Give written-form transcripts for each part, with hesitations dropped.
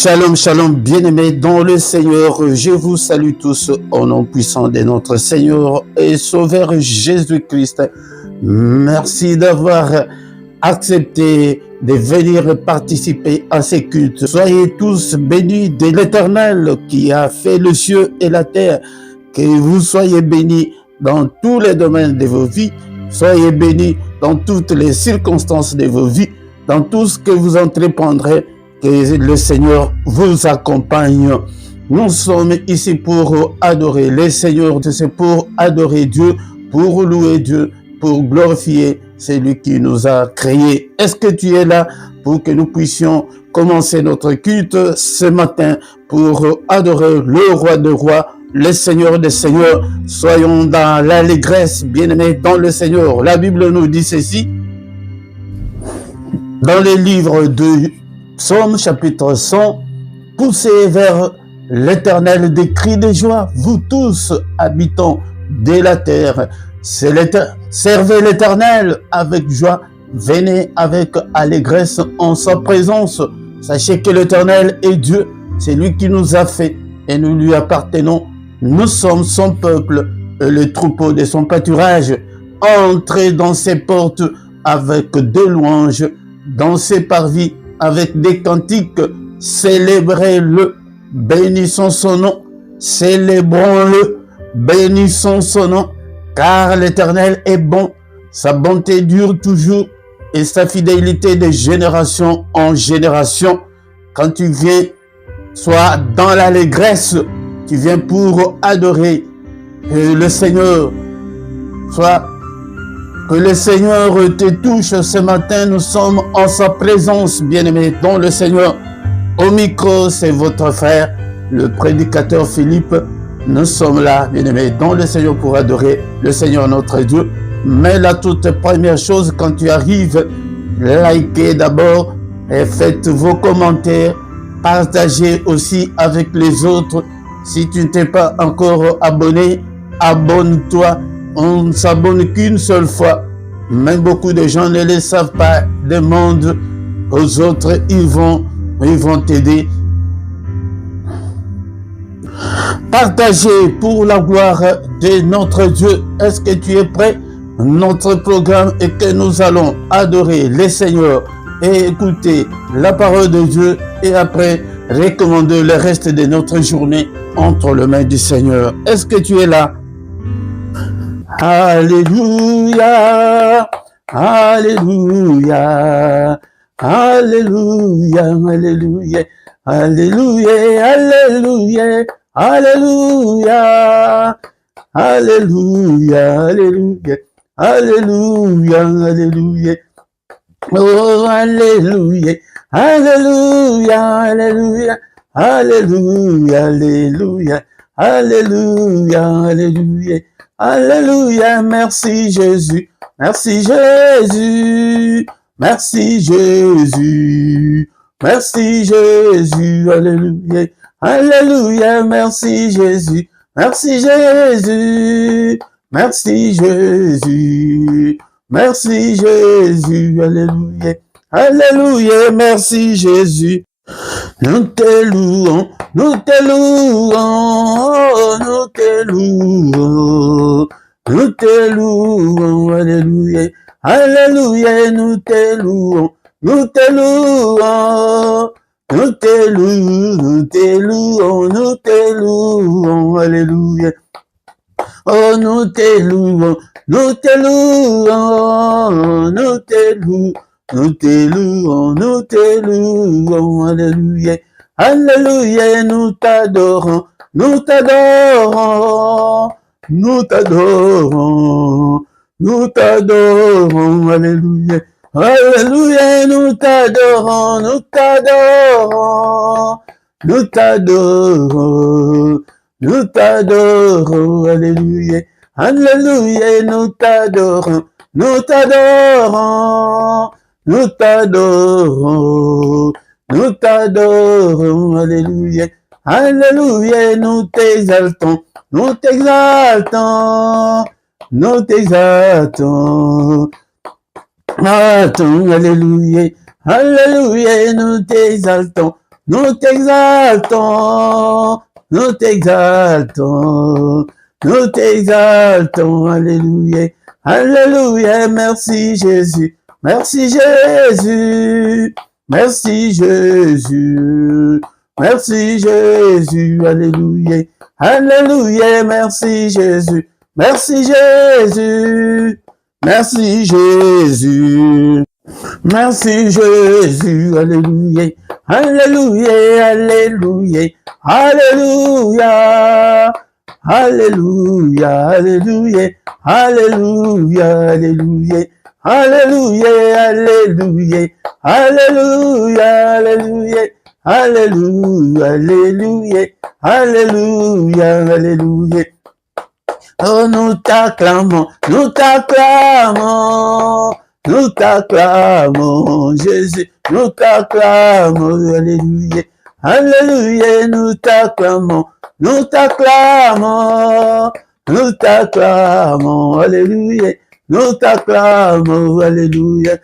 Shalom, shalom, bien-aimés dans le Seigneur. Je vous salue tous au nom puissant de notre Seigneur et Sauveur Jésus-Christ. Merci d'avoir accepté de venir participer à ces cultes. Soyez tous bénis de l'Éternel qui a fait le ciel et la terre. Que vous soyez bénis dans tous les domaines de vos vies. Soyez bénis dans toutes les circonstances de vos vies, dans tout ce que vous entreprendrez. Que le Seigneur vous accompagne. Nous sommes ici pour adorer le Seigneur, c'est pour adorer Dieu, pour louer Dieu, pour glorifier celui qui nous a créés. Est-ce que tu es là pour que nous puissions commencer notre culte ce matin pour adorer le Roi des Rois, le Seigneur des Seigneurs? Soyons dans l'allégresse, bien-aimés dans le Seigneur. La Bible nous dit ceci dans les livres de Psaume chapitre 100, poussez vers l'Éternel des cris de joie, vous tous habitants de la terre. Servez l'Éternel avec joie, venez avec allégresse en sa présence. Sachez que l'Éternel est Dieu, c'est lui qui nous a fait et nous lui appartenons. Nous sommes son peuple et le troupeau de son pâturage. Entrez dans ses portes avec de louanges, dans ses parvis avec des cantiques, célébrez-le, bénissons son nom, célébrons-le, bénissons son nom, car l'Éternel est bon, sa bonté dure toujours et sa fidélité de génération en génération. Quand tu viens, sois dans l'allégresse, tu viens pour adorer le Seigneur, soit que le Seigneur te touche ce matin. Nous sommes en sa présence, bien-aimés dans le Seigneur. Au micro, c'est votre frère, le prédicateur Philippe. Nous sommes là, bien-aimés dans le Seigneur, pour adorer le Seigneur notre Dieu. Mais la toute première chose, quand tu arrives, likez d'abord et faites vos commentaires. Partagez aussi avec les autres. Si tu ne t'es pas encore abonné, abonne-toi. On ne s'abonne qu'une seule fois. Même beaucoup de gens ne le savent pas. Demande aux autres, ils vont t'aider. Partagez pour la gloire de notre Dieu. Est-ce que tu es prêt? Notre programme est que nous allons adorer le Seigneur et écouter la parole de Dieu et après recommander le reste de notre journée entre les mains du Seigneur. Est-ce que tu es là? Alléluia, alléluia, alléluia, alléluia, alléluia, alléluia, alléluia, alléluia, alléluia, alléluia, alléluia, oh alléluia, alléluia, alléluia, alléluia, alléluia, alléluia, alléluia. Alléluia, merci Jésus, merci Jésus, merci Jésus, merci Jésus, alléluia, alléluia, merci Jésus, merci Jésus, merci Jésus, merci Jésus, alléluia, alléluia, merci Jésus. Nous te louons, nous te louons, nous te louons, nous te louons, alléluia, alléluia, nous te louons, nous te louons, nous te louons, nous te louons, nous te louons, alléluia, oh nous te louons, nous te louons, nous te louons. Nous te louons, alléluia, alléluia, nous t'adorons, nous t'adorons, nous t'adorons, nous t'adorons, alléluia, alléluia, nous t'adorons, nous t'adorons, nous t'adorons, nous t'adorons, alléluia, alléluia, nous t'adorons, nous t'adorons. Nous t'adorons, nous t'adorons, alléluia, alléluia, nous t'exaltons, nous t'exaltons, nous t'exaltons, alléluia, alléluia, nous t'exaltons, nous t'exaltons, nous t'exaltons, nous t'exaltons, alléluia, alléluia, merci Jésus, merci Jésus, merci Jésus, merci Jésus, alléluia, alléluia, merci Jésus, merci Jésus, merci Jésus. Merci Jésus, alléluia, alléluia, alléluia, alléluia, alléluia, alléluia, alléluia, alléluia, alléluia, alléluia, alléluia, alléluia, alléluia, alléluia, alléluia. Oh, nous t'acclamons, nous t'acclamons. Nous t'acclamons, Jésus, nous t'acclamons, alléluia, alléluia, nous t'acclamons, nous t'acclamons, nous t'acclamons, alléluia, nous t'acclamons, alléluia.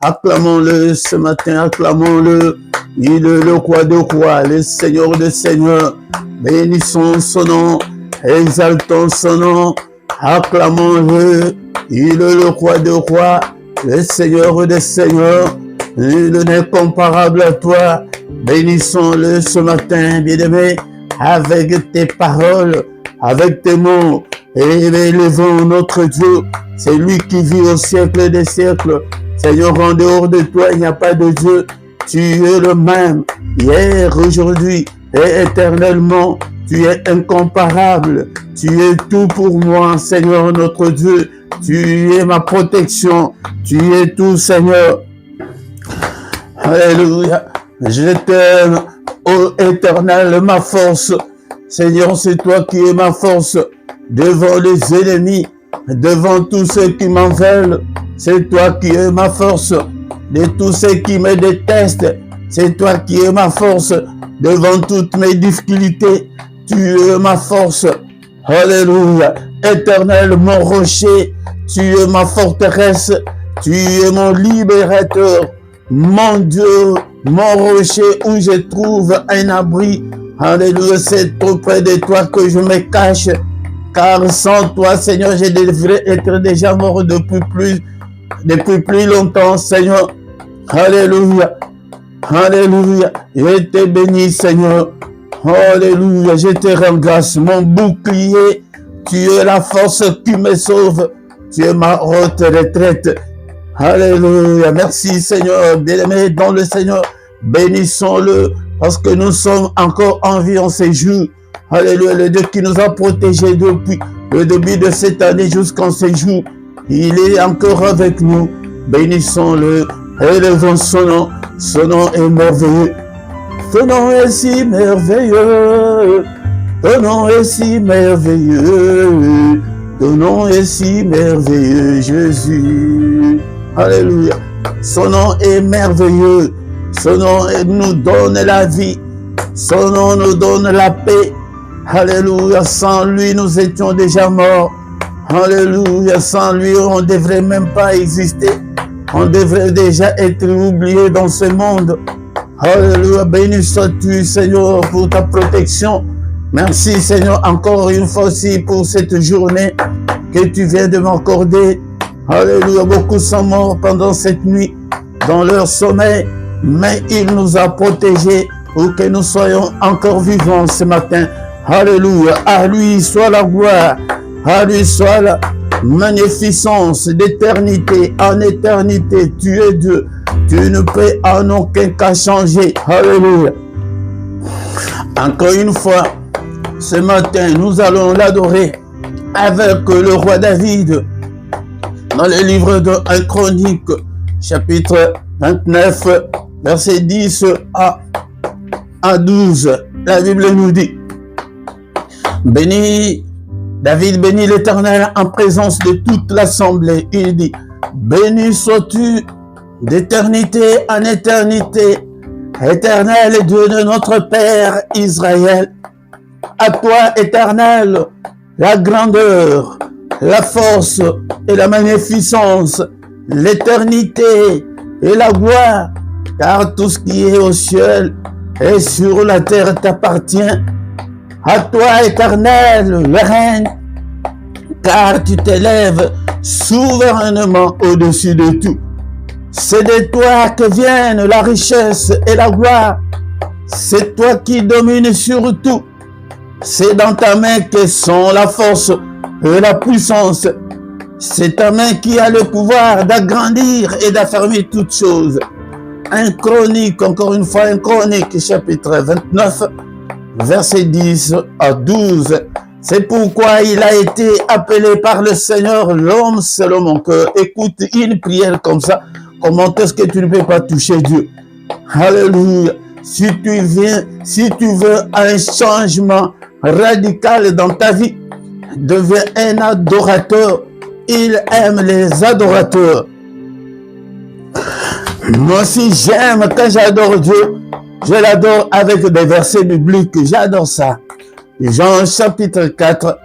Acclamons-le ce matin, acclamons-le, il est le roi de rois, le Seigneur de seigneurs, bénissons son nom, exaltons son nom, acclamons-le, il est le roi de rois, le Seigneur des seigneurs, il n'est comparable à toi. Bénissons-le ce matin, bien-aimé, avec tes paroles, avec tes mots, et élevons notre Dieu. C'est lui qui vit au siècle des siècles. Seigneur, en dehors de toi, il n'y a pas de Dieu. Tu es le même, hier, aujourd'hui et éternellement. Tu es incomparable. Tu es tout pour moi, Seigneur notre Dieu. Tu es ma protection. Tu es tout, Seigneur. Alléluia. Je t'aime, ô Éternel, ma force. Seigneur, c'est toi qui es ma force devant les ennemis, devant tous ceux qui m'en veulent. C'est toi qui es ma force de tous ceux qui me détestent. C'est toi qui es ma force devant toutes mes difficultés. Tu es ma force. Alléluia. Éternel, mon rocher, tu es ma forteresse. Tu es mon libérateur. Mon Dieu, mon rocher où je trouve un abri. Alléluia, c'est auprès de toi que je me cache. Car sans toi, Seigneur, je devrais être déjà mort depuis plus longtemps, Seigneur. Alléluia. Alléluia. Je te bénis, Seigneur. Alléluia. Je te rends grâce, mon bouclier. Tu es la force qui me sauve. Tu es ma haute retraite. Alléluia. Merci, Seigneur. Bien-aimé dans le Seigneur. Bénissons-le parce que nous sommes encore en vie en ces jours. Alléluia. Le Dieu qui nous a protégés depuis le début de cette année jusqu'en ces jours. Il est encore avec nous. Bénissons-le. Élevons son nom. Son nom est merveilleux. Ton nom est si merveilleux. Ton nom est si merveilleux. Ton nom est si merveilleux, Jésus. Alléluia. Son nom est merveilleux. Son nom nous donne la vie. Son nom nous donne la paix. Alléluia. Sans lui, nous étions déjà morts. Alléluia. Sans lui, on ne devrait même pas exister. On devrait déjà être oublié dans ce monde. Alléluia. Béni sois-tu, Seigneur, pour ta protection. Merci, Seigneur, encore une fois aussi pour cette journée que tu viens de m'accorder. Alléluia. Beaucoup sont morts pendant cette nuit dans leur sommeil, mais il nous a protégés pour que nous soyons encore vivants ce matin. Alléluia. À lui soit la gloire. À lui soit la magnificence d'éternité en éternité. Tu es Dieu. Tu ne peux en aucun cas changer. Alléluia. Encore une fois, ce matin, nous allons l'adorer avec le roi David dans le livre de 1 Chronique, chapitre 29, verset 10 à 12. La Bible nous dit: David bénit l'Éternel en présence de toute l'assemblée. Il dit: béni sois-tu d'éternité en éternité, Éternel Dieu de notre Père Israël. À toi, Éternel, la grandeur, la force et la magnificence, l'éternité et la gloire, car tout ce qui est au ciel et sur la terre t'appartient. À toi, Éternel, le règne, car tu t'élèves souverainement au-dessus de tout. C'est de toi que viennent la richesse et la gloire. C'est toi qui domines sur tout. C'est dans ta main que sont la force et la puissance. C'est ta main qui a le pouvoir d'agrandir et d'affermir toutes choses. Un Chronique, encore une fois, un Chronique, chapitre 29, verset 10 à 12. C'est pourquoi il a été appelé par le Seigneur l'homme selon mon cœur. Écoute une prière comme ça. Comment est-ce que tu ne peux pas toucher Dieu? Alléluia. Si tu veux un changement radical dans ta vie, deviens un adorateur. Il aime les adorateurs. Moi aussi, j'aime quand j'adore Dieu. Je l'adore avec des versets bibliques. J'adore ça. Jean chapitre 4,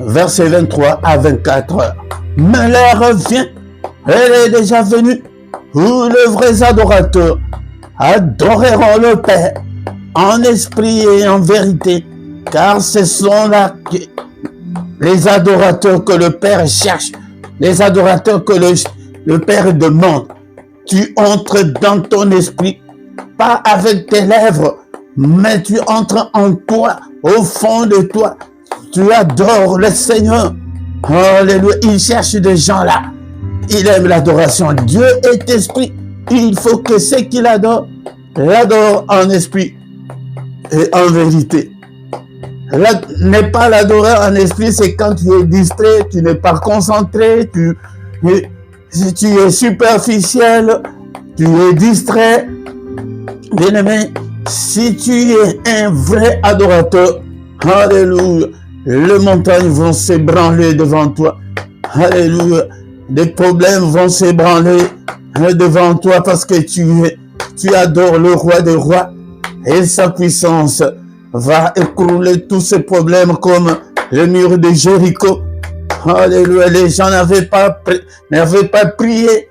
verset 23 à 24. Mais l'heure vient, elle est déjà venue, où les vrais adorateurs adoreront le Père en esprit et en vérité, car ce sont là les adorateurs que le Père cherche, les adorateurs que le Père demande. Tu entres dans ton esprit, pas avec tes lèvres, mais tu entres en toi, au fond de toi. Tu adores le Seigneur. Alléluia. Il cherche des gens là. Il aime l'adoration. Dieu est esprit. Il faut que ceux qui l'adorent, l'adorent en esprit et en vérité. N'est pas l'adorer en esprit, c'est quand tu es distrait, tu n'es pas concentré, tu es superficiel, tu es distrait. Bien-aimé, si tu es un vrai adorateur, alléluia, les montagnes vont s'ébranler devant toi. Alléluia, des problèmes vont s'ébranler devant toi parce que tu adores le roi des rois et sa puissance va écrouler tous ces problèmes comme le mur de Jéricho. Alléluia, les gens n'avaient pas prié.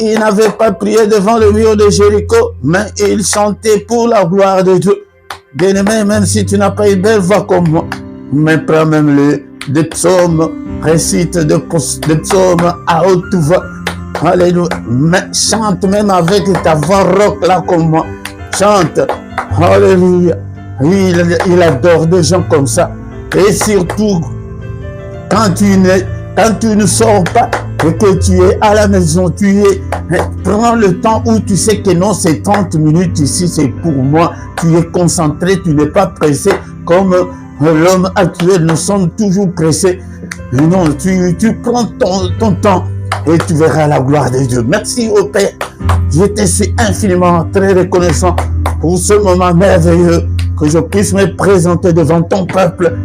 Ils n'avaient pas prié devant le mur de Jéricho, mais ils chantaient pour la gloire de Dieu. Bien-aimé, même si tu n'as pas une belle voix comme moi, mais prends même des psaumes, récite des psaumes à haute voix. Alléluia. Mais chante même avec ta voix rock là comme moi. Chante. Alléluia. Oui, il adore des gens comme ça. Et surtout, quand tu ne sors pas et que tu es à la maison, prends le temps où tu sais que non, c'est 30 minutes ici, c'est pour moi. Tu es concentré, tu n'es pas pressé comme l'homme actuel. Nous sommes toujours pressés. Non, tu prends ton temps et tu verras la gloire de Dieu. Merci au Père. Je te suis infiniment très reconnaissant pour ce moment merveilleux que je puisse me présenter devant ton peuple.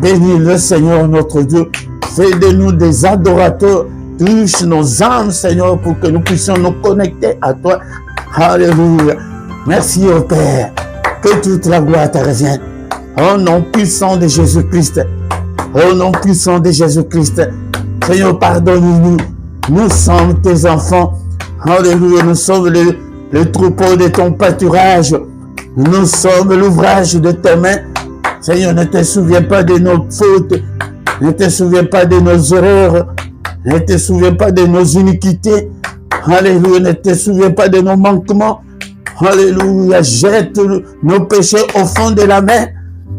Bénis le Seigneur notre Dieu. Fais de nous des adorateurs. Touche nos âmes, Seigneur, pour que nous puissions nous connecter à toi. Alléluia. Merci au Père. Que toute la gloire te revienne. Au nom puissant de Jésus-Christ. Au nom puissant de Jésus-Christ. Seigneur, pardonne-nous. Nous sommes tes enfants. Alléluia. Nous sommes le troupeau de ton pâturage. Nous sommes l'ouvrage de tes mains. Seigneur, ne te souviens pas de nos fautes. Ne te souviens pas de nos erreurs. Ne te souviens pas de nos iniquités. Alléluia. Ne te souviens pas de nos manquements. Alléluia. Jette nos péchés au fond de la mer.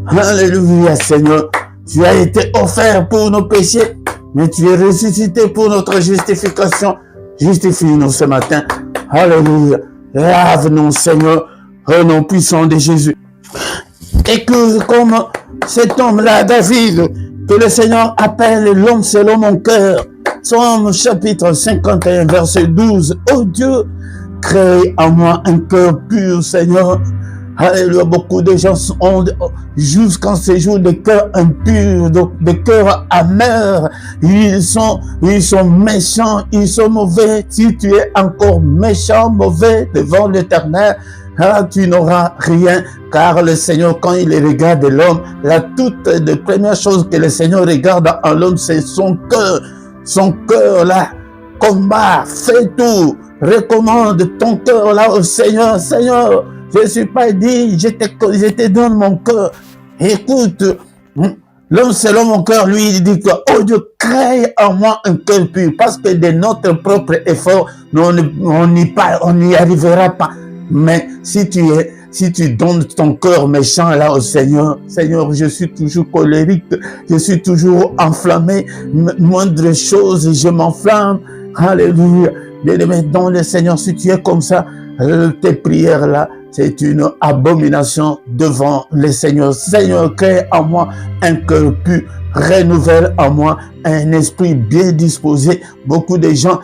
Alléluia, Seigneur. Tu as été offert pour nos péchés, mais tu es ressuscité pour notre justification. Justifie-nous ce matin. Alléluia. Lave-nous, Seigneur, au nom puissant de Jésus. Et que comme cet homme-là, David, que le Seigneur appelle l'homme selon mon cœur. Psaume chapitre 51, verset 12. Oh Dieu, crée en moi un cœur pur, Seigneur. Alléluia, beaucoup de gens ont jusqu'en ces jours des cœurs impurs, des cœurs amers. Ils sont méchants, ils sont mauvais. Si tu es encore méchant, mauvais devant l'Éternel, tu n'auras rien, car le Seigneur, quand il regarde l'homme, la toute de première chose que le Seigneur regarde en l'homme, c'est son cœur. Son cœur là, combat, fais tout, recommande ton cœur là au Seigneur. Seigneur, Je ne suis pas dit, je te donne mon cœur. Écoute, l'homme selon mon cœur, lui, il dit que, oh Dieu, crée en moi un cœur pur, parce que de notre propre effort, on n'y arrivera pas. Mais si tu donnes ton cœur méchant là au Seigneur, Seigneur, je suis toujours colérique, je suis toujours enflammé, moindre chose, je m'enflamme. Alléluia. Bien-aimé, dans le Seigneur, si tu es comme ça, tes prières là, c'est une abomination devant le Seigneur. Seigneur, crée en moi un cœur pur, renouvelle en moi un esprit bien disposé. Beaucoup de gens,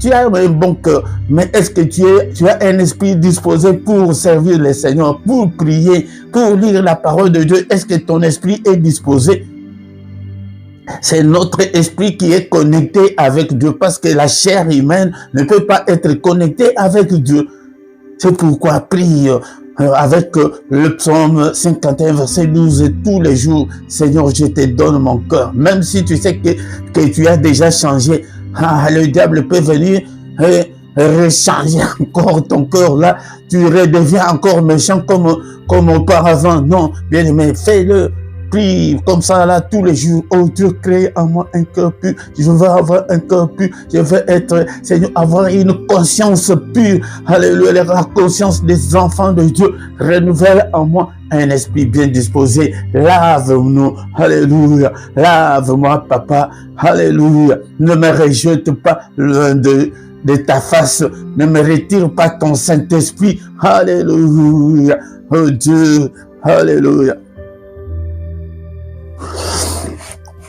tu as un bon cœur, mais est-ce que tu as un esprit disposé pour servir le Seigneur, pour prier, pour lire la parole de Dieu? Est-ce que ton esprit est disposé? C'est notre esprit qui est connecté avec Dieu, parce que la chair humaine ne peut pas être connectée avec Dieu. C'est pourquoi prie avec le psaume 51, verset 12, tous les jours, Seigneur, je te donne mon cœur. Même si tu sais que tu as déjà changé, le diable peut venir rechanger encore ton cœur là, tu redeviens encore méchant comme auparavant. Non, bien aimé, fais-le. Prie comme ça là tous les jours. Oh Dieu, crée en moi un cœur pur. Je veux avoir un cœur pur. Je veux être, Seigneur, avoir une conscience pure. Alléluia, la conscience des enfants de Dieu. Renouvelle en moi un esprit bien disposé. Lave-nous. Alléluia. Lave-moi, papa. Alléluia. Ne me rejette pas loin de ta face. Ne me retire pas ton Saint-Esprit. Alléluia. Oh Dieu. Alléluia.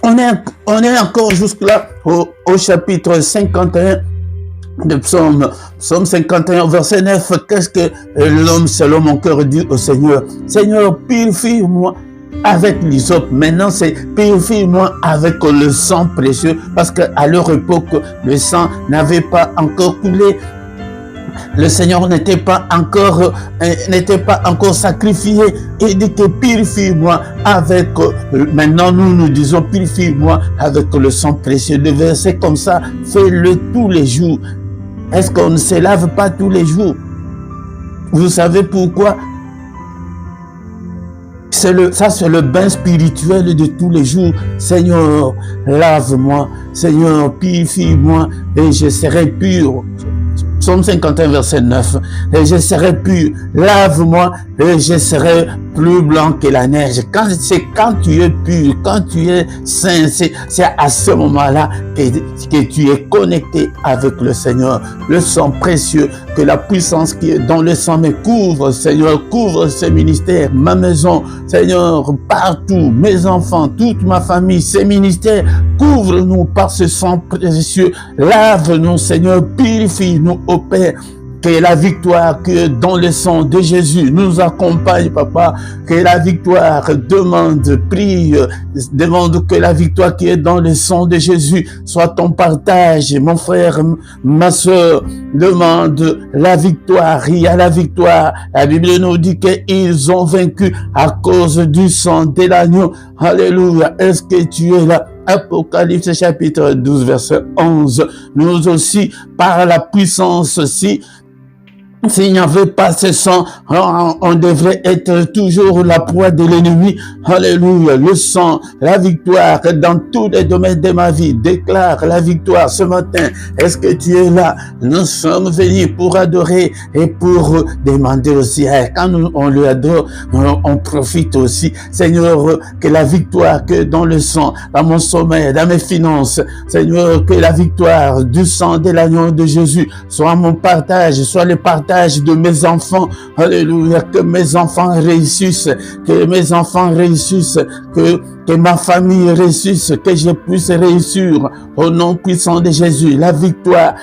On est encore jusque-là au chapitre 51 de Psaume 51, verset 9. Qu'est-ce que l'homme selon mon cœur dit au Seigneur? Seigneur, purifie-moi avec l'hysope. Maintenant, c'est purifie-moi avec le sang précieux, parce qu'à leur époque, le sang n'avait pas encore coulé. Le Seigneur n'était pas encore sacrifié. Il dit que purifie-moi avec, maintenant nous disons purifie-moi avec le sang précieux. De versets comme ça, fais-le tous les jours. Est-ce qu'on ne se lave pas tous les jours? Vous savez pourquoi? Ça c'est le bain spirituel de tous les jours. Seigneur, lave-moi. Seigneur, purifie-moi et je serai pur. Psaume 51, verset 9. Et je serai pur. Lave-moi et je serai plus blanc que la neige. Quand tu es pur, quand tu es saint, c'est à ce moment-là que tu es connecté avec le Seigneur. Le sang précieux, que la puissance qui est dans le sang me couvre, Seigneur, couvre ce ministère, ma maison, Seigneur, partout, mes enfants, toute ma famille, ces ministères, couvre-nous par ce sang précieux. Lave-nous, Seigneur, purifie-nous, ô Père. Que la victoire que dans le sang de Jésus nous accompagne, papa. Que la victoire prie, demande que la victoire qui est dans le sang de Jésus soit ton partage. Mon frère, ma soeur, demande la victoire. Il y a la victoire. La Bible nous dit qu'ils ont vaincu à cause du sang de l'agneau. Alléluia. Est-ce que tu es là? Apocalypse chapitre 12, verset 11. Nous aussi, par la puissance aussi, s'il n'y avait pas ce sang, on devrait être toujours la proie de l'ennemi. Alléluia. Le sang, la victoire dans tous les domaines de ma vie. Déclare la victoire ce matin. Est-ce que tu es là? Nous sommes venus pour adorer et pour demander aussi. Quand on lui adore, on profite aussi. Seigneur, que la victoire que dans le sang, dans mon sommeil, dans mes finances, Seigneur, que la victoire du sang de l'agneau de Jésus soit mon partage, soit le partage de mes enfants. Alléluia. Que mes enfants réussissent, que mes enfants réussissent, que ma famille réussisse, que je puisse réussir au nom puissant de Jésus. La victoire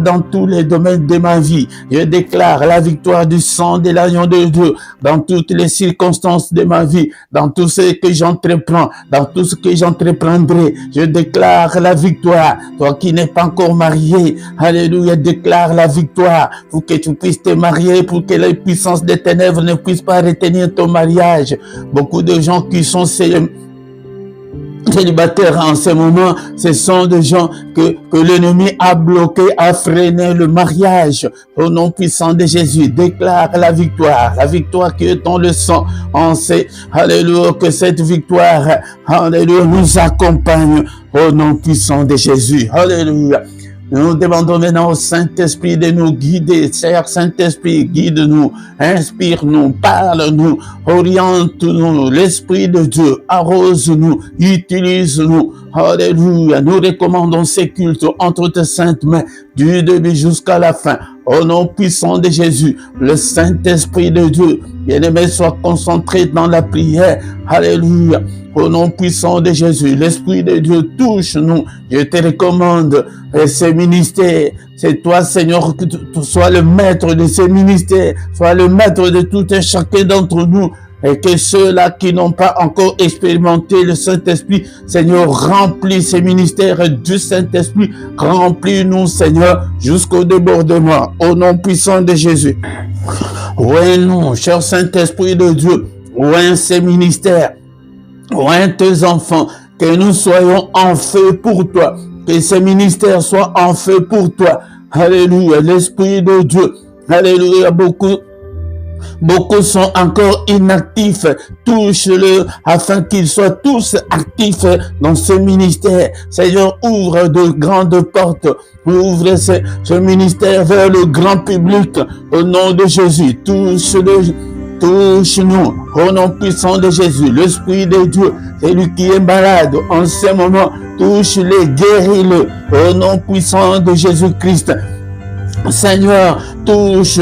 dans tous les domaines de ma vie. Je déclare la victoire du sang de l'agneau de Dieu dans toutes les circonstances de ma vie, dans tout ce que j'entreprends, dans tout ce que j'entreprendrai. Je déclare la victoire. Toi qui n'es pas encore marié, alléluia, déclare la victoire pour que tu puisses te marier, pour que les puissances des ténèbres ne puissent pas retenir ton mariage. Beaucoup de gens qui sont célibataires en ce moment, ce sont des gens que l'ennemi a bloqué, a freiné le mariage. Au nom puissant de Jésus, déclare la victoire qui est dans le sang. On sait, alléluia, que cette victoire, alléluia, nous accompagne au nom puissant de Jésus. Alléluia. Nous demandons maintenant au Saint-Esprit de nous guider. Cher Saint-Esprit, guide-nous, inspire-nous, parle-nous, oriente-nous. L'Esprit de Dieu, arrose-nous, utilise-nous. Alléluia. Nous recommandons ces cultes entre tes saintes mains du début jusqu'à la fin. Au nom puissant de Jésus, le Saint-Esprit de Dieu, bien-aimé, soit concentré dans la prière. Alléluia. Au nom puissant de Jésus, l'Esprit de Dieu, touche-nous. Je te recommande ces ministères. C'est toi, Seigneur, que tu sois le maître de ces ministères. Sois le maître de tout et chacun d'entre nous. Et que ceux-là qui n'ont pas encore expérimenté le Saint-Esprit, Seigneur, remplis ces ministères du Saint-Esprit. Remplis-nous, Seigneur, jusqu'au débordement. Au nom puissant de Jésus. Oui, non, cher Saint-Esprit de Dieu, oui, ces ministères. Ouais, tes enfants, que nous soyons en feu pour toi, que ces ministères soient en feu pour toi. Alléluia, l'Esprit de Dieu. Alléluia, beaucoup sont encore inactifs. Touche-le afin qu'ils soient tous actifs dans ce ministère. Seigneur, ouvre de grandes portes. Ouvre ce ministère vers le grand public. Au nom de Jésus, touche-nous au nom puissant de Jésus. L'Esprit de Dieu, celui qui est malade en ce moment, touche-les, guéris-le au nom puissant de Jésus-Christ. Seigneur, touche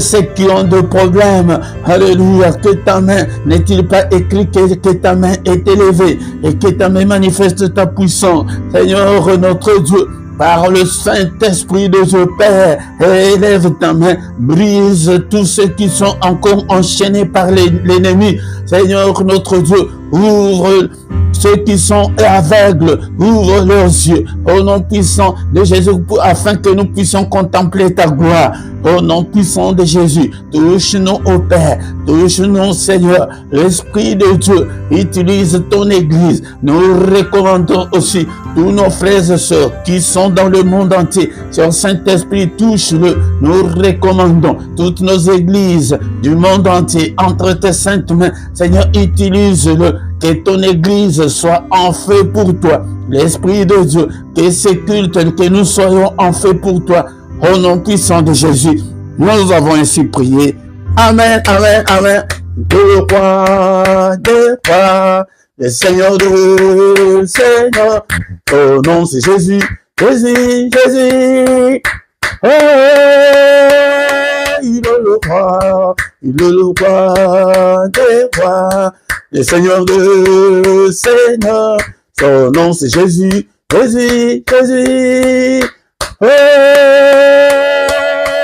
ceux qui ont des problèmes. Alléluia, que ta main, n'est-il pas écrit que ta main est élevée et que ta main manifeste ta puissance. Seigneur, notre Dieu, par le Saint-Esprit de Dieu, Père, élève ta main, brise tous ceux qui sont encore enchaînés par l'ennemi. Seigneur, notre Dieu, ouvre ceux qui sont aveugles, ouvre leurs yeux, au nom puissant de Jésus, afin que nous puissions contempler ta gloire. Au nom puissant de Jésus, touche-nous au Père, touche-nous, Seigneur, l'Esprit de Dieu, utilise ton Église. Nous recommandons aussi tous nos frères et sœurs qui sont dans le monde entier. Sur Saint-Esprit, touche-le. Nous recommandons toutes nos églises du monde entier entre tes saintes mains. Seigneur, utilise-le. Que ton Église soit en feu pour toi. L'Esprit de Dieu, que ces cultes, que nous soyons en feu pour toi. Au nom puissant de Jésus, nous avons ainsi prié. Amen, amen, amen. Le roi des rois, le Seigneur de Seigneur. Au nom c'est Jésus, Jésus, Jésus. Oh, il est le roi des rois, le Seigneur de Seigneur. Son nom c'est Jésus, Jésus, Jésus. Oh,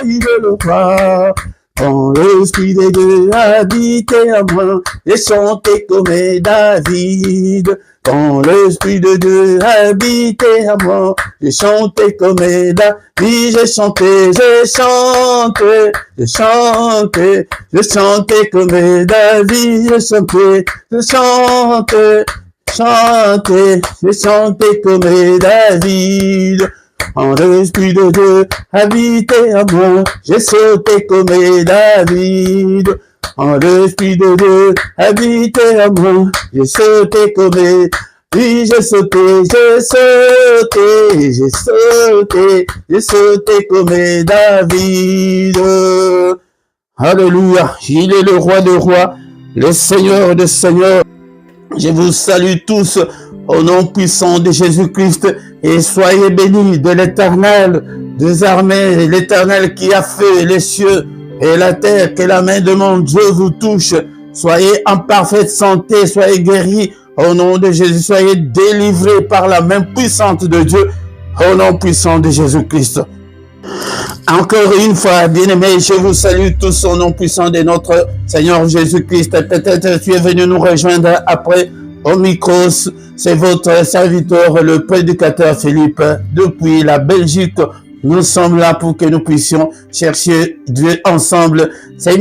il est le roi. Quand l'Esprit de Dieu habitait à moi, j'ai chanté comme David. Quand l'Esprit de Dieu habitait à moi, j'ai chanté comme David. J'ai chanté comme David. J'ai chanté comme David. Quand l'Esprit de Dieu habitait à moi, j'ai sauté comme David. Quand l'Esprit de Dieu habitait à moi, j'ai sauté comme David. Oui, j'ai sauté comme David. Alléluia, il est le roi des rois, le Seigneur des seigneurs. Je vous salue tous au nom puissant de Jésus-Christ et soyez bénis de l'Éternel des armées, l'Éternel qui a fait les cieux et la terre, que la main de mon Dieu vous touche. Soyez en parfaite santé, soyez guéris au nom de Jésus, soyez délivrés par la main puissante de Dieu au nom puissant de Jésus-Christ. Encore une fois, bien-aimés, je vous salue tous au nom puissant de notre Seigneur Jésus-Christ. Peut-être tu es venu nous rejoindre après au micro, c'est votre serviteur, le prédicateur Philippe, depuis la Belgique. Nous sommes là pour que nous puissions chercher Dieu ensemble. Ces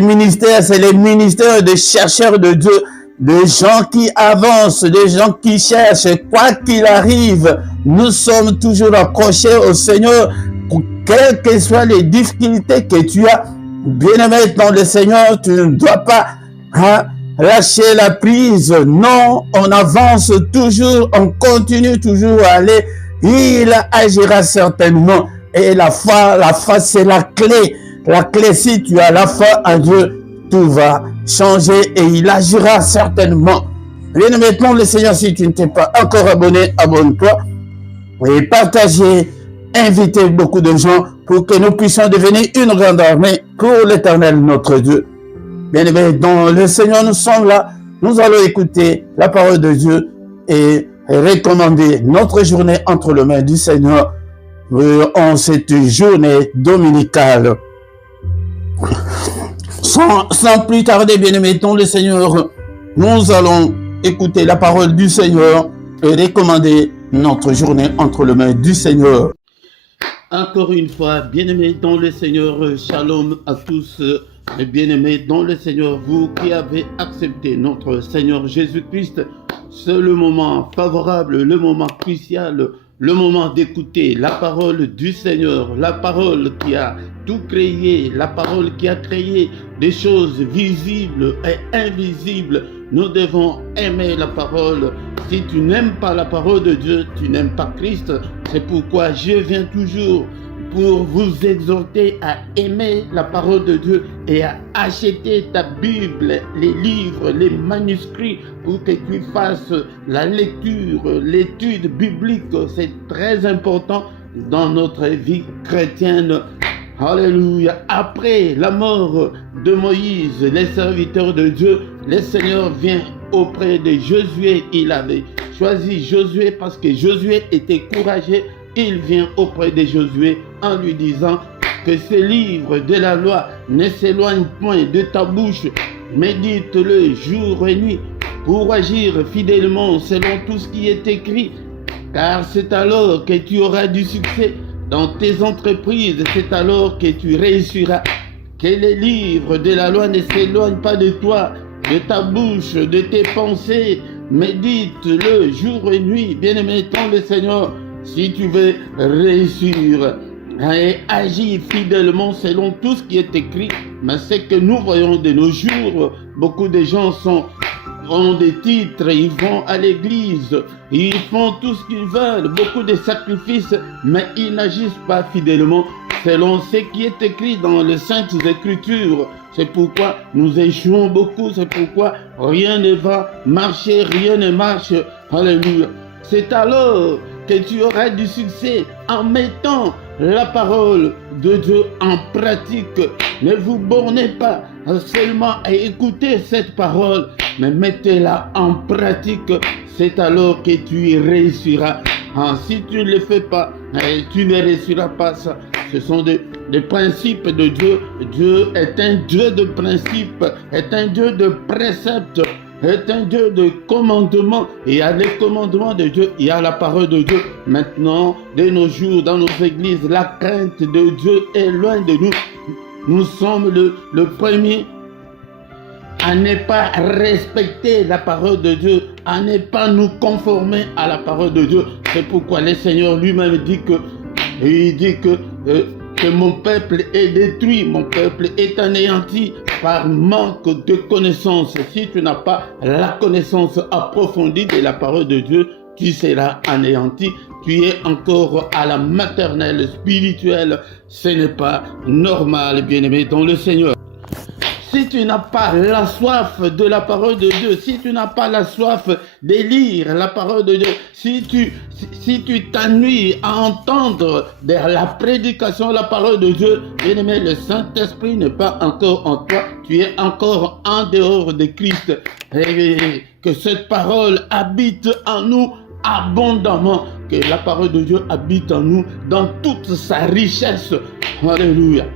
ministères, c'est les ministères des chercheurs de Dieu des gens qui avancent, des gens qui cherchent, quoi qu'il arrive, nous sommes toujours accrochés au Seigneur, quelles que soient les difficultés que tu as. Bien-aimé dans le Seigneur, tu ne dois pas lâcher la prise. Non, on avance toujours, on continue toujours à aller. Il agira certainement. Et la foi, c'est la clé. La clé, si tu as la foi en Dieu, tout va changer et il agira certainement. Bien-aimé dans le Seigneur, si tu ne t'es pas encore abonné, abonne-toi et partagez, invitez beaucoup de gens pour que nous puissions devenir une grande armée pour l'Éternel notre Dieu. Bien-aimés, dans le Seigneur, nous sommes là. Nous allons écouter la parole de Dieu et recommander notre journée entre les mains du Seigneur en cette journée dominicale. Sans plus tarder, bien-aimés, dans le Seigneur, nous allons écouter la parole du Seigneur et recommander notre journée entre les mains du Seigneur. Encore une fois, bien-aimés dans le Seigneur, shalom à tous, bien-aimés dans le Seigneur, vous qui avez accepté notre Seigneur Jésus-Christ, c'est le moment favorable, le moment crucial, le moment d'écouter la parole du Seigneur, la parole qui a tout créé, la parole qui a créé des choses visibles et invisibles. Nous devons aimer la parole. Si tu n'aimes pas la parole de Dieu, tu n'aimes pas Christ. C'est pourquoi je viens toujours pour vous exhorter à aimer la parole de Dieu et à acheter ta Bible, les livres, les manuscrits pour que tu fasses la lecture, l'étude biblique. C'est très important dans notre vie chrétienne. Alléluia. Après la mort de Moïse, les serviteurs de Dieu, le Seigneur vient auprès de Josué. Il avait choisi Josué parce que Josué était courageux. Il vient auprès de Josué en lui disant que ce livre de la loi ne s'éloigne point de ta bouche. Médite-le jour et nuit pour agir fidèlement selon tout ce qui est écrit. Car c'est alors que tu auras du succès dans tes entreprises, c'est alors que tu réussiras. Que les livres de la loi ne s'éloignent pas de toi, de ta bouche, de tes pensées. Médite-le jour et nuit. Bien-aimé dans le Seigneur, si tu veux réussir et agir fidèlement selon tout ce qui est écrit, mais c'est que nous voyons de nos jours, beaucoup de gens ont des titres, ils vont à l'église, ils font tout ce qu'ils veulent, beaucoup de sacrifices, mais ils n'agissent pas fidèlement selon ce qui est écrit dans les Saintes Écritures. C'est pourquoi nous échouons beaucoup, c'est pourquoi rien ne va marcher, rien ne marche. Alléluia. C'est alors que tu auras du succès en mettant la parole de Dieu en pratique. Ne vous bornez pas seulement à écouter cette parole, mais mettez-la en pratique. C'est alors que tu réussiras. Si tu ne le fais pas, tu ne réussiras pas ça. Ce sont des principes de Dieu. Dieu est un Dieu de principes, est un Dieu de préceptes, est un Dieu de commandements. Et il y a les commandements de Dieu, il y a la parole de Dieu. Maintenant, de nos jours, dans nos églises, la crainte de Dieu est loin de nous. Nous sommes le premier à ne pas respecter la parole de Dieu, à ne pas nous conformer à la parole de Dieu. C'est pourquoi le Seigneur lui-même dit que mon peuple est détruit, mon peuple est anéanti par manque de connaissance. Si tu n'as pas la connaissance approfondie de la parole de Dieu, tu seras anéanti. Tu es encore à la maternelle spirituelle. Ce n'est pas normal, bien-aimé dans le Seigneur. Si tu n'as pas la soif de la parole de Dieu, si tu n'as pas la soif de lire la parole de Dieu, si tu t'ennuies à entendre de la prédication de la parole de Dieu, bien-aimé, le Saint-Esprit n'est pas encore en toi, tu es encore en dehors de Christ. Et que cette parole habite en nous abondamment, que la parole de Dieu habite en nous dans toute sa richesse. Alléluia.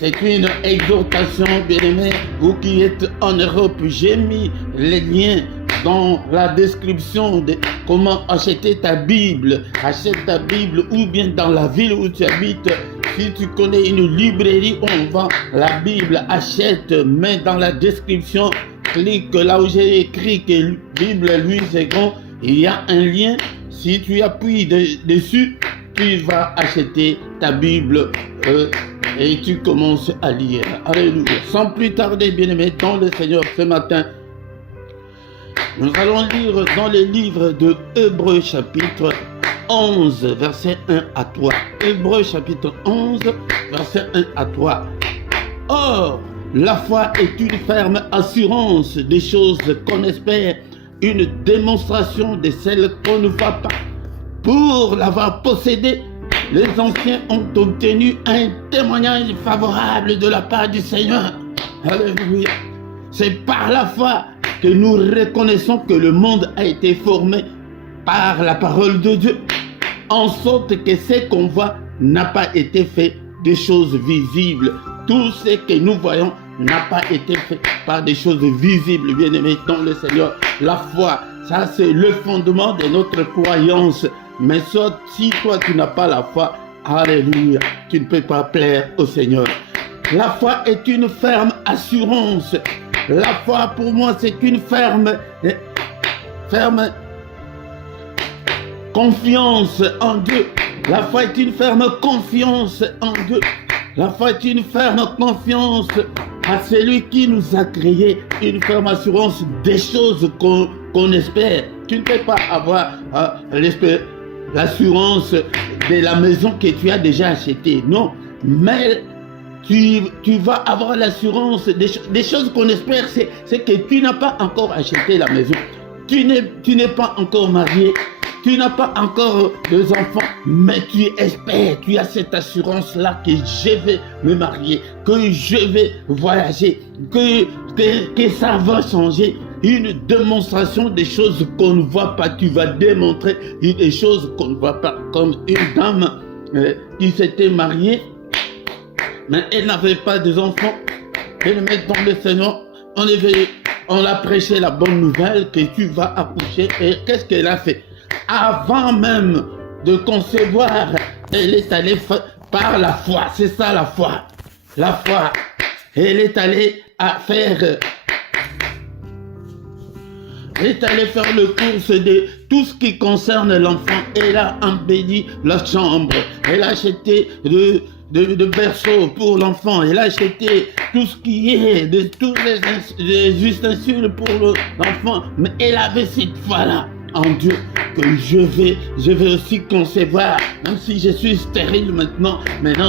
C'est une exhortation, bien-aimés, vous qui êtes en Europe. J'ai mis les liens dans la description de comment acheter ta Bible. Achète ta Bible ou bien dans la ville où tu habites. Si tu connais une librairie où on vend la Bible, achète, mets dans la description clique là où j'ai écrit que Bible, lui, c'est grand. Il y a un lien. Si tu appuies dessus, tu vas acheter ta Bible et tu commences à lire. Alléluia. Sans plus tarder, bien-aimés, dans le Seigneur, ce matin, nous allons lire dans les livres de Hébreux chapitre 11, verset 1 à 3. Hébreux chapitre 11, verset 1 à 3. Or, la foi est une ferme assurance des choses qu'on espère, une démonstration de celles qu'on ne voit pas. Pour l'avoir possédée, les anciens ont obtenu un témoignage favorable de la part du Seigneur. Alléluia. C'est par la foi que nous reconnaissons que le monde a été formé par la parole de Dieu, en sorte que ce qu'on voit n'a pas été fait de choses visibles. Tout ce que nous voyons n'a pas été fait par des choses visibles, bien-aimés dans le Seigneur. La foi, ça c'est le fondement de notre croyance. Mais si toi tu n'as pas la foi, alléluia, tu ne peux pas plaire au Seigneur. La foi est une ferme assurance. La foi pour moi c'est une ferme confiance en Dieu. La foi est une ferme confiance en Dieu. La foi est une ferme confiance à celui qui nous a créé, une ferme assurance des choses qu'on espère. Tu ne peux pas avoir l'assurance de la maison que tu as déjà achetée. Non, mais tu vas avoir l'assurance des choses qu'on espère, c'est que tu n'as pas encore acheté la maison. Tu n'es pas encore marié. Tu n'as pas encore deux enfants, mais tu espères, tu as cette assurance-là que je vais me marier, que je vais voyager, que ça va changer. Une démonstration des choses qu'on ne voit pas. Tu vas démontrer des choses qu'on ne voit pas. Comme une dame qui s'était mariée, mais elle n'avait pas d'enfants. Elle met dans le Seigneur, on l'a prêché la bonne nouvelle que tu vas accoucher. Et qu'est-ce qu'elle a fait? Avant même de concevoir, elle est allée par la foi. C'est ça la foi. La foi. Elle est allée faire le course de tout ce qui concerne l'enfant. Elle a embelli la chambre. Elle a acheté de berceaux pour l'enfant. Elle a acheté tout ce qui est, de tous les ustensiles pour l'enfant. Mais elle avait cette foi-là en Dieu, que je vais aussi concevoir, même si je suis stérile maintenant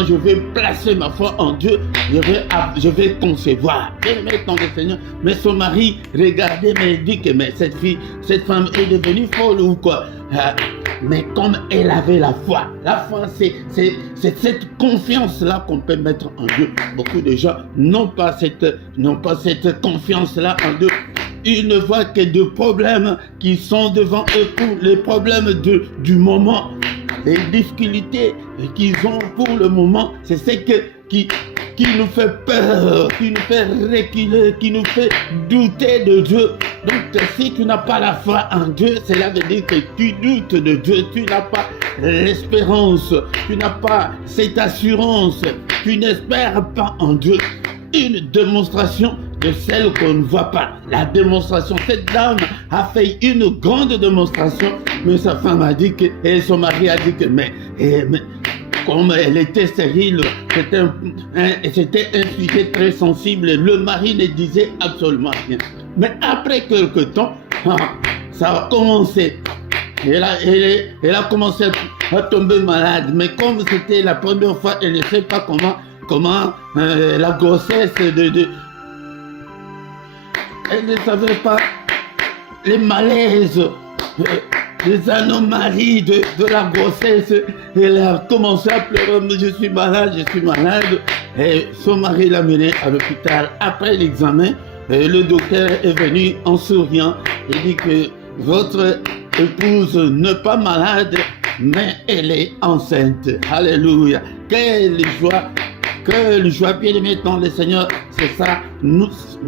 je vais placer ma foi en Dieu, je vais concevoir. Elle met dans le Seigneur, mais son mari regardait, mais dit que cette femme est devenue folle ou quoi? Mais comme elle avait la foi c'est cette confiance-là qu'on peut mettre en Dieu. Beaucoup de gens n'ont pas cette confiance-là en Dieu. Ils ne voient que des problèmes qui sont devant eux, pour les problèmes du moment. Les difficultés qu'ils ont pour le moment, c'est ce qui nous fait peur, qui nous fait reculer, qui nous fait douter de Dieu. Donc si tu n'as pas la foi en Dieu, cela veut dire que tu doutes de Dieu, tu n'as pas l'espérance, tu n'as pas cette assurance, tu n'espères pas en Dieu. Une démonstration de celle qu'on ne voit pas. La démonstration, cette dame a fait une grande démonstration, mais sa femme a dit que, et son mari a dit que, mais comme elle était stérile, c'était un sujet très sensible, le mari ne disait absolument rien. Mais après quelque temps, ça a commencé. Elle a commencé à tomber malade, mais comme c'était la première fois, elle ne sait pas comment la grossesse elle ne savait pas les malaises, les anomalies de la grossesse. Elle a commencé à pleurer, je suis malade. Et son mari l'a menée à l'hôpital. Après l'examen, le docteur est venu en souriant et dit que votre épouse n'est pas malade, mais elle est enceinte. Alléluia. Quelle joie, bien-aimés dans le Seigneur. C'est ça,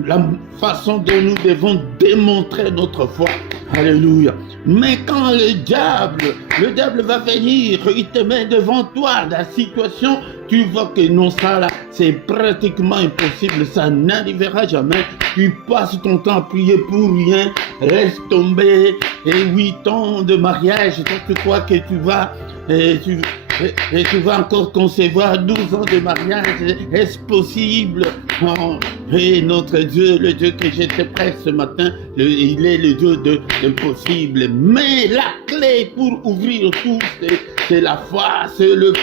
la façon dont nous devons démontrer notre foi. Alléluia. Mais quand le diable va venir, il te met devant toi la situation, tu vois que non, ça là, c'est pratiquement impossible, ça n'arrivera jamais. Tu passes ton temps à prier pour rien, reste tombé, et 8 ans de mariage, toi tu crois que tu vas, et tu vas encore concevoir 12 ans de mariage, est-ce possible? Oh, et notre Dieu, le Dieu que j'étais prêt ce matin, il est le Dieu de l'impossible. Mais la clé pour ouvrir tout, c'est la foi, c'est le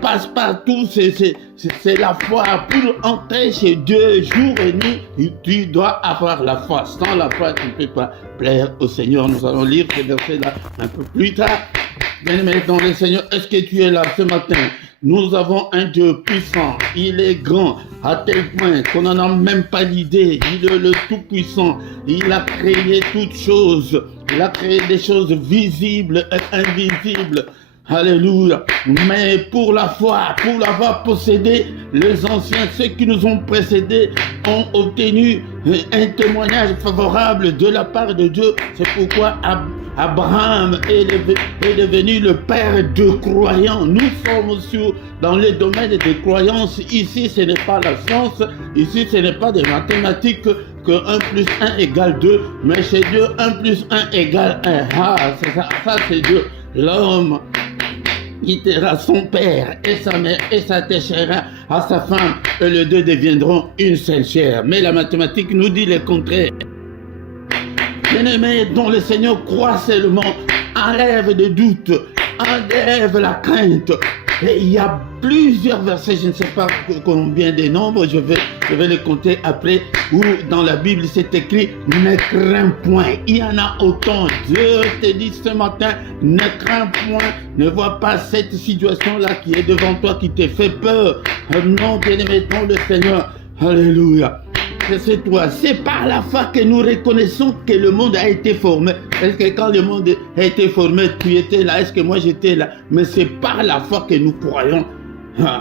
passe-partout, c'est la foi. Pour entrer chez Dieu jour et nuit, tu dois avoir la foi. Sans la foi, tu ne peux pas plaire au Seigneur. Nous allons lire ces versets-là un peu plus tard. Bien-aimé dans le Seigneur, est-ce que tu es là ce matin? Nous avons un Dieu puissant, il est grand, à tel point qu'on n'en a même pas l'idée. Il est le Tout-Puissant, il a créé toutes choses, il a créé des choses visibles et invisibles. Alléluia. Mais pour la foi, pour l'avoir possédé, les anciens, ceux qui nous ont précédés, ont obtenu un témoignage favorable de la part de Dieu. C'est pourquoi Abraham est devenu le père de croyants. Nous sommes dans le domaine des croyances. Ici, ce n'est pas la science. Ici, ce n'est pas des mathématiques que 1 plus 1 égale 2. Mais chez Dieu, 1 plus 1 égale 1. Ah, c'est ça c'est Dieu. L'homme quittera son père et sa mère et s'attachera à sa femme et les deux deviendront une seule chair. Mais la mathématique nous dit le contraire. Bien-aimé, dont le Seigneur croit seulement, enlève des doutes, enlève la crainte. Et il y a plusieurs versets, je ne sais pas combien de nombres, je vais les compter après, où dans la Bible c'est écrit « Ne crains point ». Il y en a autant. Dieu te dit ce matin « Ne crains point ». Ne vois pas cette situation-là qui est devant toi, qui te fait peur. Non, bien-aimé, dans le Seigneur. Alléluia. C'est toi, c'est par la foi que nous reconnaissons que le monde a été formé. Est-ce que quand le monde a été formé, tu étais là? Est-ce que moi j'étais là? Mais c'est par la foi que nous croyons.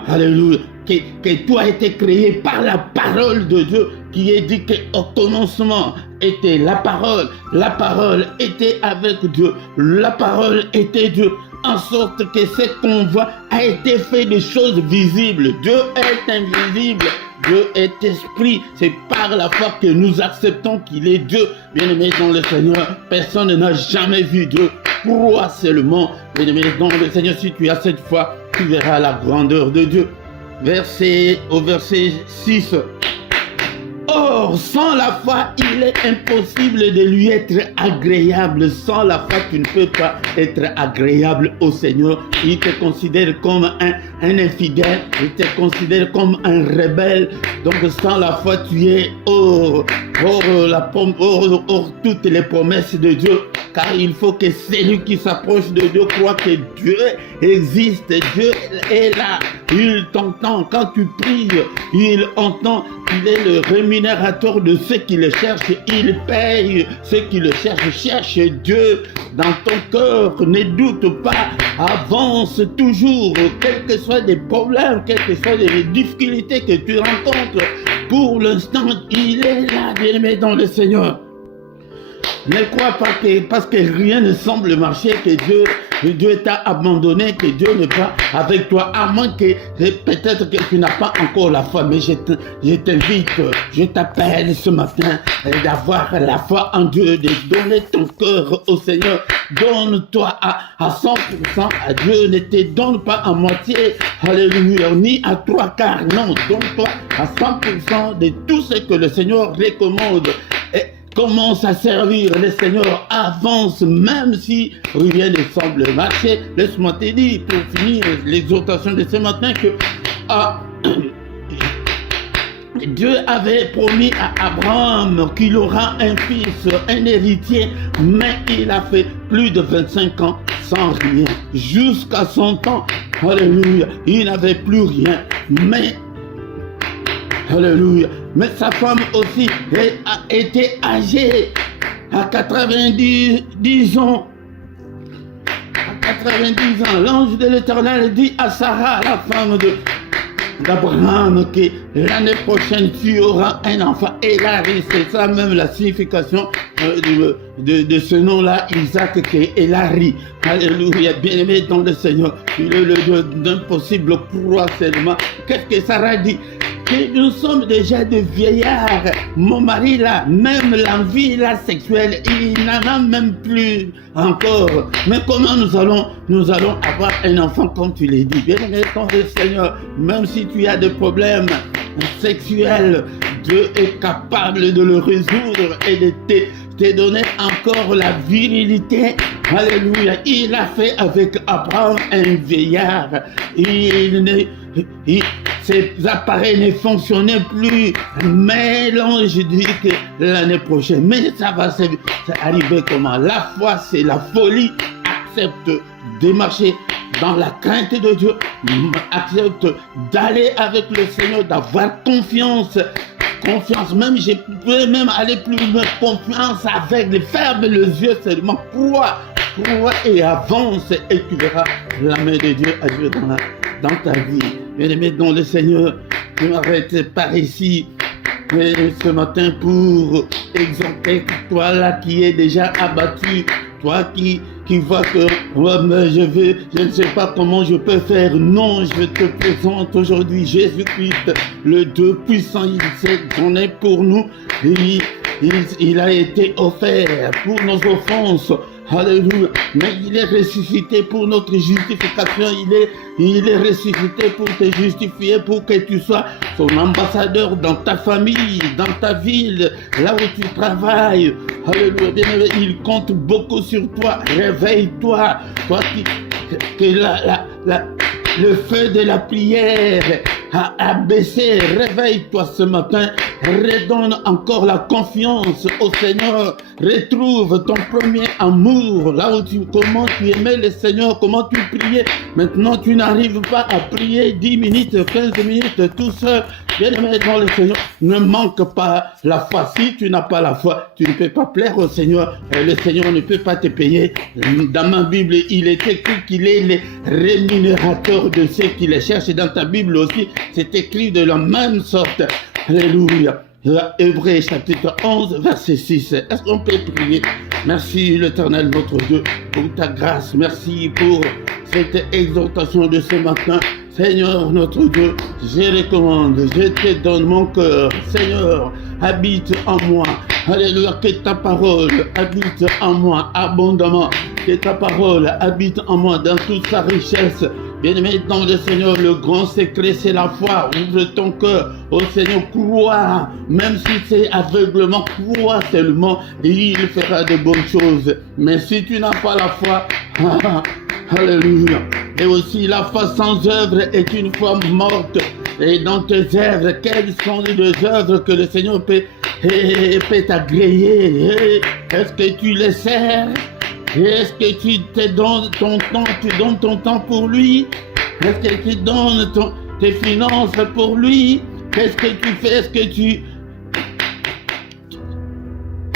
Alléluia. Que tout a été créé par la parole de Dieu, qui est dit qu'au commencement était la parole était avec Dieu, la parole était Dieu, en sorte que ce qu'on voit a été fait de choses visibles. Dieu est invisible. Dieu est esprit, c'est par la foi que nous acceptons qu'il est Dieu. Bien-aimé dans le Seigneur, personne n'a jamais vu Dieu. Crois seulement, bien-aimé dans le Seigneur, si tu as cette foi, tu verras la grandeur de Dieu. Au verset 6. Or, sans la foi, il est impossible de lui être agréable. Sans la foi, tu ne peux pas être agréable au Seigneur. Il te considère comme un infidèle, il te considère comme un rebelle. Donc, sans la foi, tu es hors toutes les promesses de Dieu. Car il faut que celui qui s'approche de Dieu croit que Dieu existe, Dieu est là. Il t'entend quand tu pries, il entend qu'il est le rémunérateur de ceux qui le cherchent, il paye ceux qui le cherchent. Cherche Dieu dans ton cœur, ne doute pas, avance toujours, quels que soient les problèmes, quelles que soient les difficultés que tu rencontres. Pour l'instant, il est là, bien-aimé dans le Seigneur. Ne crois pas que parce que rien ne semble marcher, que Dieu t'a abandonné, que Dieu n'est pas avec toi, à moins que peut-être que tu n'as pas encore la foi. Mais je t'invite, je t'appelle ce matin d'avoir la foi en Dieu, de donner ton cœur au Seigneur. Donne-toi à 100% à Dieu, ne te donne pas à moitié, alléluia, ni à 3/4, non, donne-toi à 100% de tout ce que le Seigneur recommande. Et commence à servir le Seigneur, avance, même si rien ne semble marcher. Laisse-moi te dire, pour finir l'exhortation de ce matin, que Dieu avait promis à Abraham qu'il aura un fils, un héritier, mais il a fait plus de 25 ans sans rien. Jusqu'à son temps, alléluia, il n'avait plus rien, alléluia. Mais sa femme aussi a été âgée à 90 ans. À 90 ans, l'ange de l'Éternel dit à Sarah, la femme d'Abraham que l'année prochaine tu auras un enfant. Elari, c'est ça même la signification de ce nom-là, Isaac, qui est Elari. Alléluia, bien-aimé dans le Seigneur. Il est le Dieu d'impossible croix seulement. Qu'est-ce que Sarah dit? Que nous sommes déjà des vieillards. Mon mari là, même l'envie là sexuelle, il n'en a même plus encore. Mais comment nous allons avoir un enfant comme tu l'as dit? Bien-aimé dans le Seigneur, même si tu as des problèmes sexuels, Dieu est capable de le résoudre et de te donner encore la virilité. Alléluia. Il a fait avec Abraham un vieillard. Ses appareils ne fonctionnaient plus. Mais l'ange dit que l'année prochaine, mais ça va arriver comment? La foi, c'est la folie. Accepte de marcher dans la crainte de Dieu. Accepte d'aller avec le Seigneur, d'avoir confiance. Confiance, même je peux même aller plus loin. Confiance aveugle, ferme les yeux seulement. Crois et avance et tu verras la main de Dieu agir dans ta vie. Bien-aimé dans le Seigneur, je m'arrête par ici ce matin pour exhorter toi là qui est déjà abattu, toi qui vois que je ne sais pas comment je peux faire. Non, je te présente aujourd'hui Jésus-Christ, le Dieu puissant. Il s'est donné pour nous. Il a été offert pour nos offenses. Alléluia. Mais il est ressuscité pour notre justification. Il est ressuscité pour te justifier, pour que tu sois son ambassadeur dans ta famille, dans ta ville, là où tu travailles. Alléluia. Bien-aimé, il compte beaucoup sur toi. Réveille-toi. Toi que le feu de la prière a baissé. Réveille-toi ce matin. Redonne encore la confiance au Seigneur. Retrouve ton premier amour. Là où comment tu aimais le Seigneur, comment tu priais. Maintenant, tu n'arrives pas à prier 10 minutes, 15 minutes tout seul. Bien-aimé dans le Seigneur, ne manque pas la foi. Si tu n'as pas la foi, tu ne peux pas plaire au Seigneur. Le Seigneur ne peut pas te payer. Dans ma Bible, il est écrit qu'il est le rémunérateur de ceux qui les cherchent. Dans ta Bible aussi, c'est écrit de la même sorte. Alléluia. Hébreux chapitre 11, verset 6. Est-ce qu'on peut prier? Merci l'Éternel notre Dieu pour ta grâce. Merci pour cette exhortation de ce matin. Seigneur notre Dieu, je recommande, je te donne mon cœur. Seigneur, habite en moi. Alléluia, que ta parole habite en moi abondamment. Que ta parole habite en moi dans toute sa richesse. Bien-aimé dans le Seigneur, le grand secret c'est la foi. Ouvre ton cœur au Seigneur, crois, même si c'est aveuglement, crois seulement et il fera de bonnes choses. Mais si tu n'as pas la foi, alléluia. Et aussi la foi sans œuvre est une foi morte. Et dans tes œuvres, quelles sont les œuvres que le Seigneur peut t'agréer? Est-ce que tu les sers? Est-ce que tu te donnes ton temps, tu donnes ton temps pour lui? Est-ce que tu donnes tes finances pour lui? Qu'est-ce que tu fais? Est-ce que tu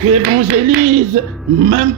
évangélises? Même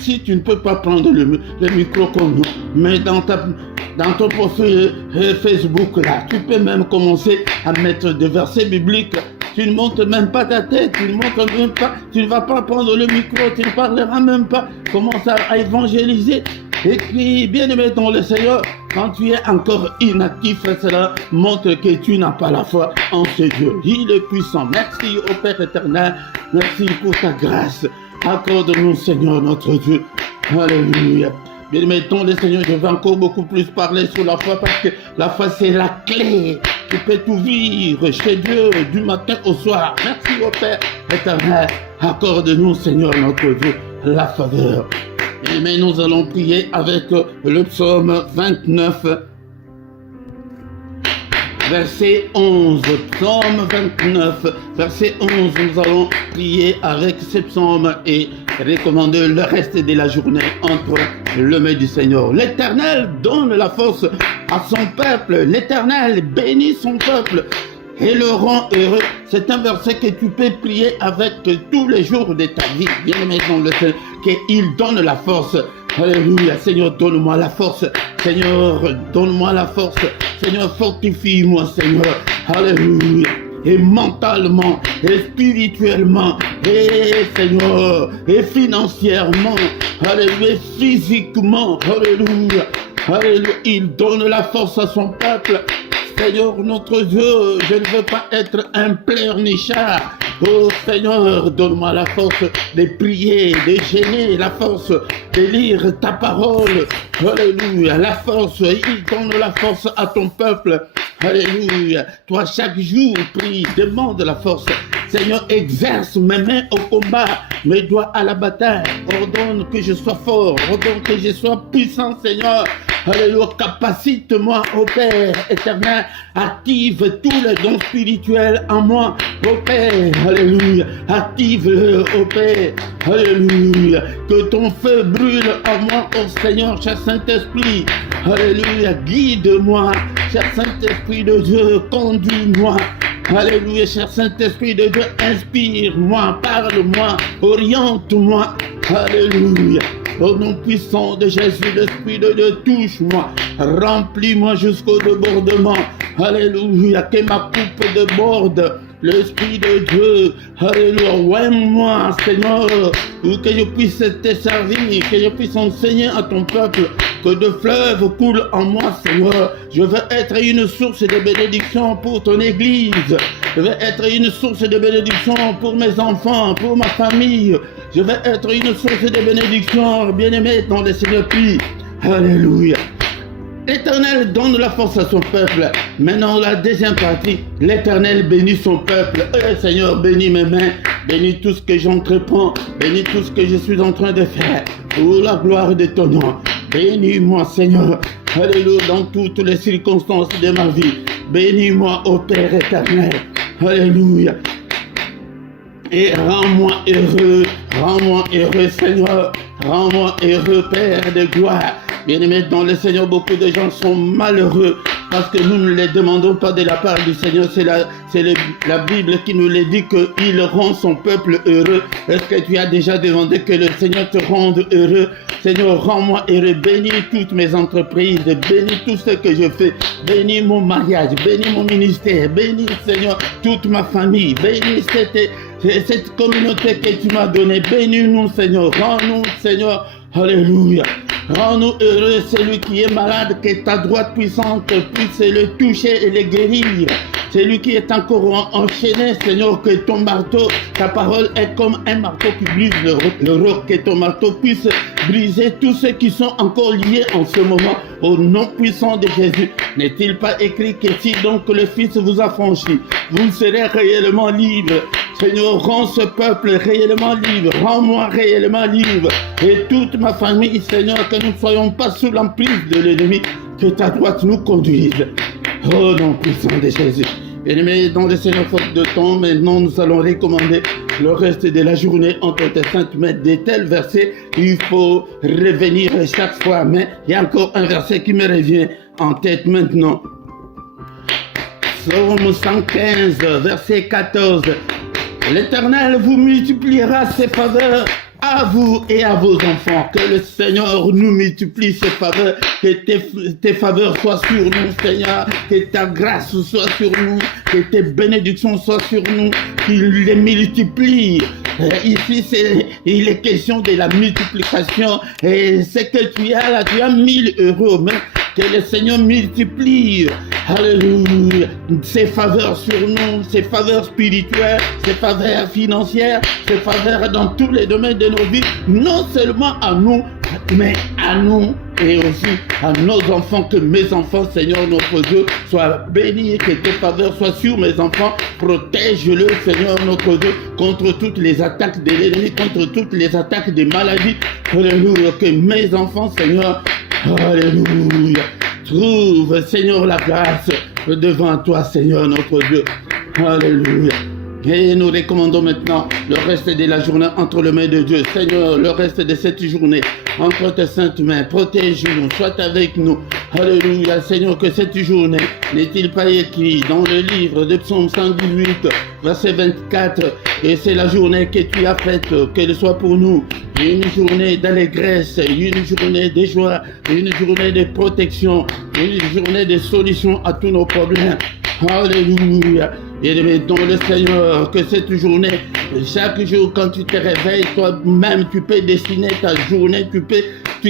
si tu ne peux pas prendre le micro comme nous, mais dans ton profil Facebook là, tu peux même commencer à mettre des versets bibliques. Tu ne montes même pas ta tête, tu ne vas pas prendre le micro, tu ne parleras même pas. Commence à évangéliser. Écris, bien-aimé dans le Seigneur, quand tu es encore inactif, cela montre que tu n'as pas la foi en ce Dieu. Il est puissant. Merci au Père éternel. Merci pour ta grâce. Accorde-nous, Seigneur, notre Dieu. Alléluia. Bien-aimé dans le Seigneur, je vais encore beaucoup plus parler sur la foi parce que la foi, c'est la clé. Tu peux tout vivre chez Dieu du matin au soir. Merci au Père éternel. Accorde-nous, Seigneur, notre Dieu, la faveur. Mais nous allons prier avec le psaume 29, verset 11. Psaume 29, verset 11. Nous allons prier avec ce psaume et recommander le reste de la journée entre les mains du Seigneur. L'Éternel donne la force à son peuple. L'Éternel bénit son peuple et le rend heureux. C'est un verset que tu peux prier avec tous les jours de ta vie. Bien-aimé dans le Seigneur, qu'il donne la force. Alléluia. Seigneur, donne-moi la force. Seigneur, donne-moi la force. Seigneur, fortifie-moi, Seigneur. Alléluia. Et mentalement, et spirituellement, et Seigneur, et financièrement, alléluia, physiquement, alléluia, alléluia, il donne la force à son peuple. Seigneur, notre Dieu, je ne veux pas être un pleurnichard. Oh Seigneur, donne-moi la force de prier, de gêner, la force de lire ta parole. Alléluia, la force, il donne la force à ton peuple. Alléluia, toi chaque jour, prie, demande la force. Seigneur, exerce mes mains au combat, mes doigts à la bataille. Ordonne que je sois fort, ordonne que je sois puissant, Seigneur. Alléluia, capacite-moi, ô Père éternel, active tous les dons spirituels en moi, ô Père, alléluia, active-le, ô Père, alléluia, que ton feu brûle en moi, ô Seigneur, cher Saint-Esprit, alléluia, guide-moi, cher Saint-Esprit de Dieu, conduis-moi, alléluia, cher Saint-Esprit de Dieu, inspire-moi, parle-moi, oriente-moi, alléluia. Au nom puissant de Jésus, l'Esprit de Dieu, touche-moi, remplis-moi jusqu'au débordement. Alléluia, que ma coupe déborde. L'Esprit de Dieu, alléluia, ouaime-moi, Seigneur, que je puisse te servir, que je puisse enseigner à ton peuple, que de fleuves coulent en moi, Seigneur. Je veux être une source de bénédiction pour ton Église. Je veux être une source de bénédiction pour mes enfants, pour ma famille. Je veux être une source de bénédiction, bien-aimé dans le Seigneur. Puis, alléluia. L'Éternel donne la force à son peuple. Maintenant, la deuxième partie, l'Éternel bénit son peuple. Seigneur, bénis mes mains, bénis tout ce que j'entreprends, bénis tout ce que je suis en train de faire, pour la gloire de ton nom. Bénis-moi, Seigneur, alléluia, dans toutes les circonstances de ma vie. Bénis-moi, ô Père éternel, alléluia. Et rends-moi heureux, Seigneur, rends-moi heureux, Père de gloire. Bien-aimés dans le Seigneur, beaucoup de gens sont malheureux parce que nous ne les demandons pas de la part du Seigneur. C'est la Bible qui nous le dit qu'il rend son peuple heureux. Est-ce que tu as déjà demandé que le Seigneur te rende heureux? Seigneur, rends-moi heureux. Bénis toutes mes entreprises, bénis tout ce que je fais. Bénis mon mariage, bénis mon ministère, bénis, Seigneur, toute ma famille. Bénis cette communauté que tu m'as donnée. Bénis-nous, Seigneur. Rends-nous, Seigneur. Alléluia. Rends-nous heureux, celui qui est malade, que ta droite puissante puisse le toucher et le guérir. Celui qui est encore enchaîné, Seigneur, que ton marteau, ta parole est comme un marteau qui brise le roc, que ton marteau puisse briser tous ceux qui sont encore liés en ce moment. Au nom puissant de Jésus, n'est-il pas écrit que si donc le Fils vous a franchi, vous serez réellement libre? Seigneur, rends ce peuple réellement libre, rends-moi réellement libre, et toute ma famille, Seigneur, que nous ne soyons pas sous l'emprise de l'ennemi, que ta droite nous conduise. Oh nom puissant de Jésus. Bien-aimés dans le Seigneur, faute de temps, maintenant nous allons recommander le reste de la journée entre tes saintes mains. De tels versets, il faut revenir chaque fois, mais il y a encore un verset qui me revient en tête maintenant. Psaume 115, verset 14. L'Éternel vous multipliera ses faveurs à vous et à vos enfants. Que le Seigneur nous multiplie ses faveurs, que tes faveurs soient sur nous, Seigneur, que ta grâce soit sur nous, que tes bénédictions soient sur nous, qu'il les multiplie. Ici, il est question de la multiplication, et ce que tu as là, tu as 1000 euros, mais que le Seigneur multiplie, alléluia, ses faveurs sur nous, ses faveurs spirituelles, ses faveurs financières, ses faveurs dans tous les domaines de nos vies, non seulement à nous, mais à nous et aussi à nos enfants, que mes enfants, Seigneur notre Dieu, soient bénis, que tes faveurs soient sur mes enfants, protège-le, Seigneur notre Dieu, contre toutes les attaques de l'ennemi, contre toutes les attaques des maladies, alléluia, que mes enfants, Seigneur, alléluia, trouve, Seigneur, la grâce devant toi, Seigneur notre Dieu. Alléluia. Et nous recommandons maintenant le reste de la journée entre les mains de Dieu. Seigneur, le reste de cette journée entre tes saintes mains, protège-nous, sois avec nous. Alléluia, Seigneur, que cette journée n'est-il pas écrit dans le livre de Psaume 118, verset 24, et c'est la journée que tu as faite, qu'elle soit pour nous une journée d'allégresse, une journée de joie, une journée de protection, une journée de solution à tous nos problèmes. Alléluia. Et dans le Seigneur, que cette journée, chaque jour quand tu te réveilles, toi-même tu peux dessiner ta journée, tu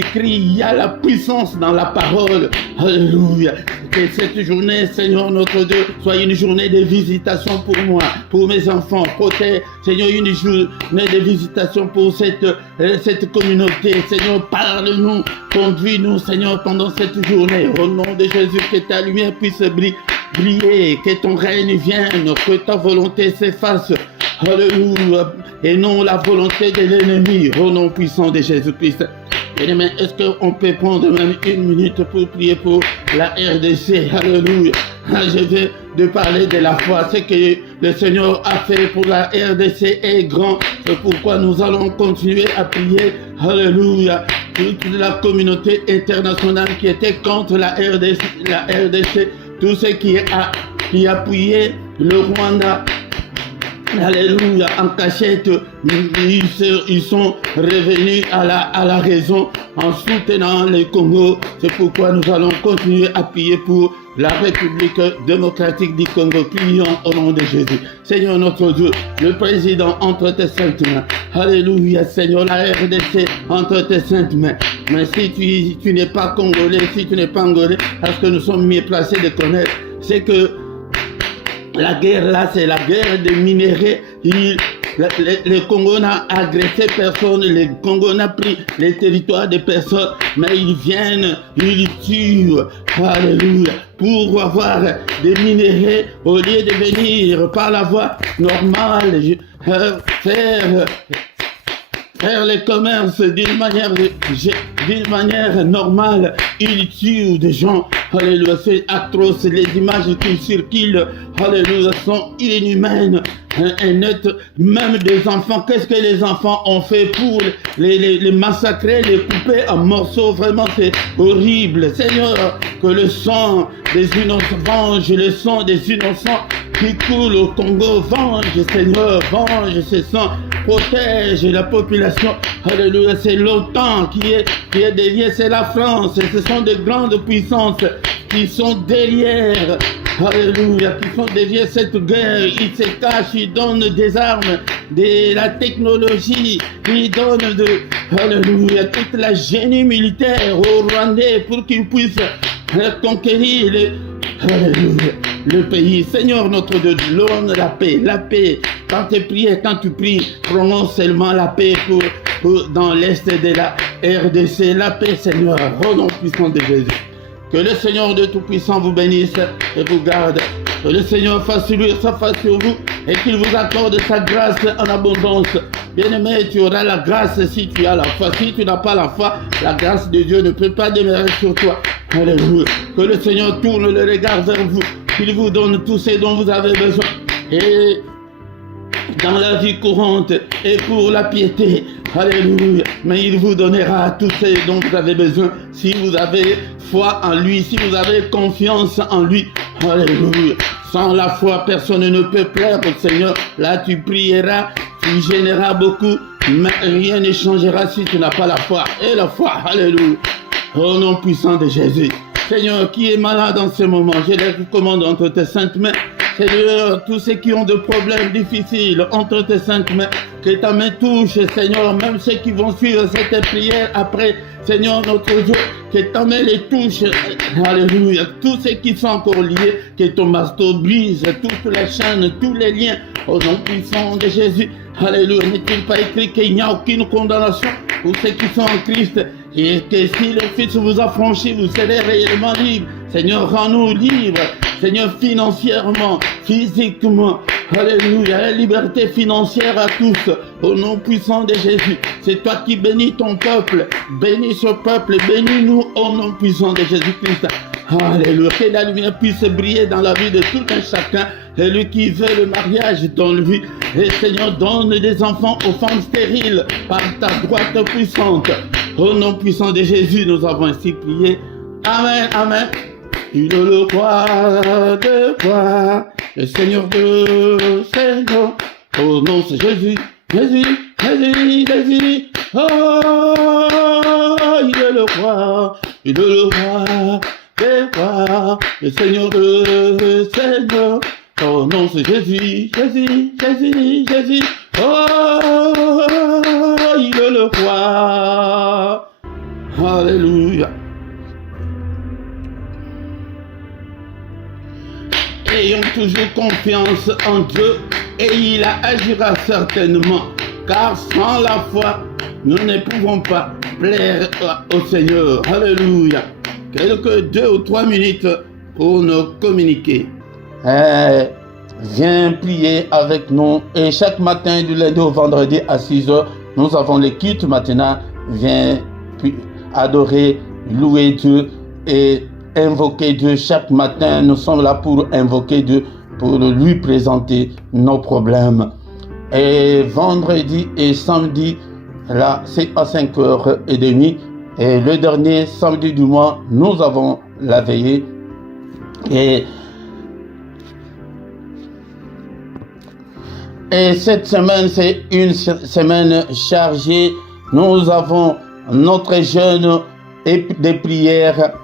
cries, il y a la puissance dans la parole. Alléluia. Que cette journée, Seigneur notre Dieu, soit une journée de visitation pour moi, pour mes enfants. Protège, Seigneur, une journée de visitation pour cette communauté. Seigneur, parle-nous, conduis-nous, Seigneur, pendant cette journée. Au nom de Jésus, que ta lumière puisse briller, que ton règne vienne, que ta volonté s'efface. Alléluia. Et non la volonté de l'ennemi. Au nom puissant de Jésus-Christ. Bien-aimés, est-ce qu'on peut prendre même une minute pour prier pour la RDC? Alléluia. Je vais de parler de la foi. Ce que le Seigneur a fait pour la RDC est grand. C'est pourquoi nous allons continuer à prier. Alléluia. Toute la communauté internationale qui était contre la RDC, tous ceux qui appuyaient le Rwanda. Alléluia, en cachette, ils sont revenus à la raison en soutenant le Congo. C'est pourquoi nous allons continuer à prier pour la République démocratique du Congo. Prions au nom de Jésus. Seigneur notre Dieu, le président entre tes saintes mains. Alléluia, Seigneur, la RDC entre tes saintes mains. Mais si tu n'es pas congolais, si tu n'es pas angolais, parce que nous sommes mieux placés de connaître, c'est que la guerre là, c'est la guerre des minéraux. Le Congo n'a agressé personne, le Congo n'a pris les territoires des personnes, mais ils viennent, ils tuent, alléluia, pour avoir des minéraux au lieu de venir par la voie normale, faire les commerces d'une manière normale. Ils tuent des gens. Alléluia, c'est atroce. Les images qui circulent, alléluia, sont inhumaines. Même des enfants, qu'est-ce que les enfants ont fait pour les massacrer, les couper en morceaux? Vraiment, c'est horrible. Seigneur, que le sang des innocents venge, le sang des innocents qui coule au Congo, venge, Seigneur, venge ce sang. Protège la population. Alléluia, c'est l'OTAN qui est derrière, c'est la France. Ce sont de grandes puissances qui sont derrière. Alléluia, qui sont derrière cette guerre. Ils se cachent, ils donnent des armes, de la technologie, ils donnent alléluia, toute la génie militaire aux Rwandais pour qu'ils puissent conquérir le pays. Seigneur notre Dieu, donne la paix. Quand tu pries, prononce seulement la paix pour dans l'est de la RDC. La paix, Seigneur, au nom puissant de Jésus. Que le Seigneur de Tout-Puissant vous bénisse et vous garde. Que le Seigneur fasse luire sa face sur vous et qu'il vous accorde sa grâce en abondance. Bien-aimé, tu auras la grâce si tu as la foi. Si tu n'as pas la foi, la grâce de Dieu ne peut pas demeurer sur toi. Alléluia. Que le Seigneur tourne le regard vers vous, qu'il vous donne tout ce dont vous avez besoin. Et dans la vie courante et pour la piété. Alléluia. Mais il vous donnera tout ce dont vous avez besoin si vous avez foi en lui, si vous avez confiance en lui. Alléluia. Sans la foi, personne ne peut plaire au Seigneur. Là, tu prieras, tu gêneras beaucoup, mais rien ne changera si tu n'as pas la foi. Et la foi, alléluia. Au nom puissant de Jésus. Seigneur, qui est malade en ce moment, je les recommande entre tes saintes mains. Seigneur, tous ceux qui ont des problèmes difficiles entre tes saintes mains, que ta main touche, Seigneur, même ceux qui vont suivre cette prière après, Seigneur notre Dieu, que ta main les touche, alléluia, tous ceux qui sont encore liés, que ton marteau brise toutes les chaînes, tous les liens, au nom puissant de Jésus, alléluia. N'est-il pas écrit qu'il n'y a aucune condamnation pour ceux qui sont en Christ, et que si le Fils vous a franchi, vous serez réellement libre. Seigneur, rends-nous libres, Seigneur, financièrement, physiquement, alléluia, la liberté financière à tous, au nom puissant de Jésus. C'est toi qui bénis ton peuple, bénis ce peuple, bénis-nous au nom puissant de Jésus-Christ. Alléluia. Que la lumière puisse briller dans la vie de tout un chacun. Et lui qui veut le mariage dans lui. Et Seigneur, donne des enfants aux femmes stériles par ta droite puissante. Au nom puissant de Jésus, nous avons ainsi prié. Amen, amen. Il est le roi de roi, le Seigneur de Seigneur. Au nom c'est Jésus, Jésus, Jésus, Jésus. Oh, il est le roi des rois, le Seigneur de Seigneur. Au nom c'est Jésus, Jésus, Jésus, Jésus. Oh, il est le roi. Alléluia. Ayons toujours confiance en Dieu et il agira certainement, car sans la foi, nous ne pouvons pas plaire au Seigneur. Alléluia. Quelques 2 ou 3 minutes pour nous communiquer. Viens prier avec nous et chaque matin du lundi au vendredi à 6h, nous avons les cultes matinaux. Viens adorer, louer Dieu et invoquer Dieu chaque matin. Nous sommes là pour invoquer Dieu, pour lui présenter nos problèmes. Et vendredi et samedi, là, c'est à 5h30. Et le dernier samedi du mois, nous avons la veillée. Et cette semaine, c'est une semaine chargée. Nous avons notre jeûne et des prières.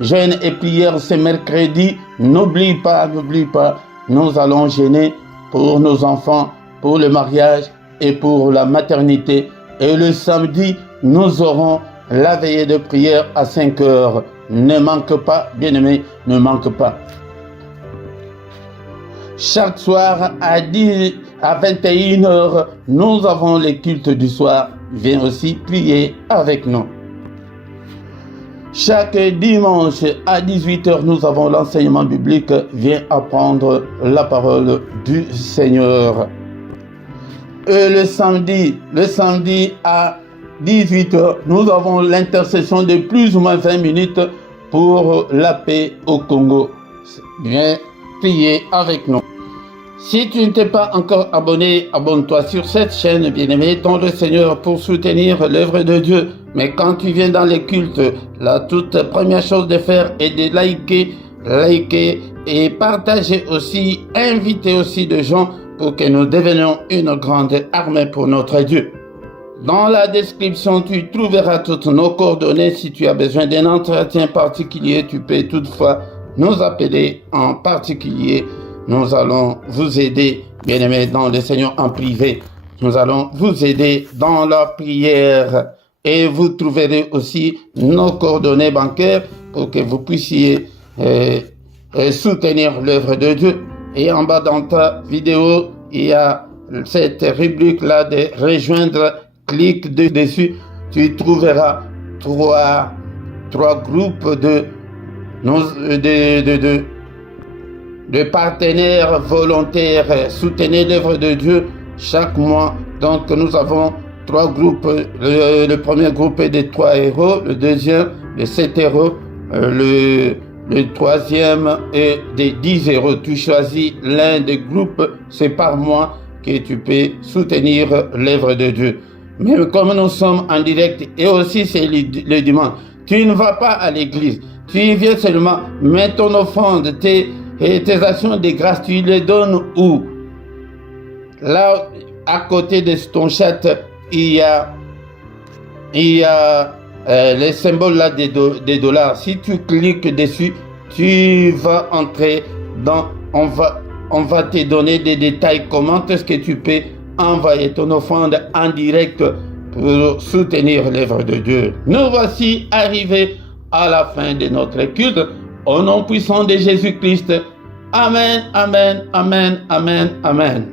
Jeûne et prière, c'est mercredi. N'oublie pas, nous allons jeûner pour nos enfants, pour le mariage et pour la maternité. Et le samedi, nous aurons la veillée de prière à 5h. Ne manque pas, bien-aimés, ne manque pas. Chaque soir à 21h, nous avons les cultes du soir. Viens aussi prier avec nous. Chaque dimanche à 18h, nous avons l'enseignement biblique. Viens apprendre la parole du Seigneur. Et le samedi à 18h, nous avons l'intercession de plus ou moins 20 minutes pour la paix au Congo. Viens prier avec nous. Si tu ne t'es pas encore abonné, abonne-toi sur cette chaîne, bien-aimé, dont le Seigneur pour soutenir l'œuvre de Dieu. Mais quand tu viens dans les cultes, la toute première chose de faire est de liker et partager aussi, inviter aussi des gens pour que nous devenions une grande armée pour notre Dieu. Dans la description, tu trouveras toutes nos coordonnées. Si tu as besoin d'un entretien particulier, tu peux toutefois nous appeler en particulier. Nous allons vous aider, bien-aimés, dans le Seigneur en privé. Nous allons vous aider dans la prière. Et vous trouverez aussi nos coordonnées bancaires pour que vous puissiez soutenir l'œuvre de Dieu. Et en bas dans ta vidéo, il y a cette rubrique-là de rejoindre. Clique dessus, tu trouveras trois groupes de partenaires volontaires. Soutenez l'œuvre de Dieu chaque mois. Donc nous avons 3 groupes. Le premier groupe est de 3 €, le deuxième de 7 €, le troisième est de 10 €. Tu choisis l'un des groupes, c'est par mois que tu peux soutenir l'œuvre de Dieu. Mais comme nous sommes en direct et aussi c'est le dimanche, tu ne vas pas à l'église. Tu y viens seulement, mets ton offrande, tes actions de grâce, tu les donnes où? Là, à côté de ton chat, il y a les symboles là des dollars. Si tu cliques dessus, tu vas entrer dans, on va te donner des détails, comment est-ce que tu peux envoyer ton offrande en direct pour soutenir l'œuvre de Dieu. Nous voici arrivés à la fin de notre culte. Au nom puissant de Jésus-Christ. Amen, amen, amen, amen, amen.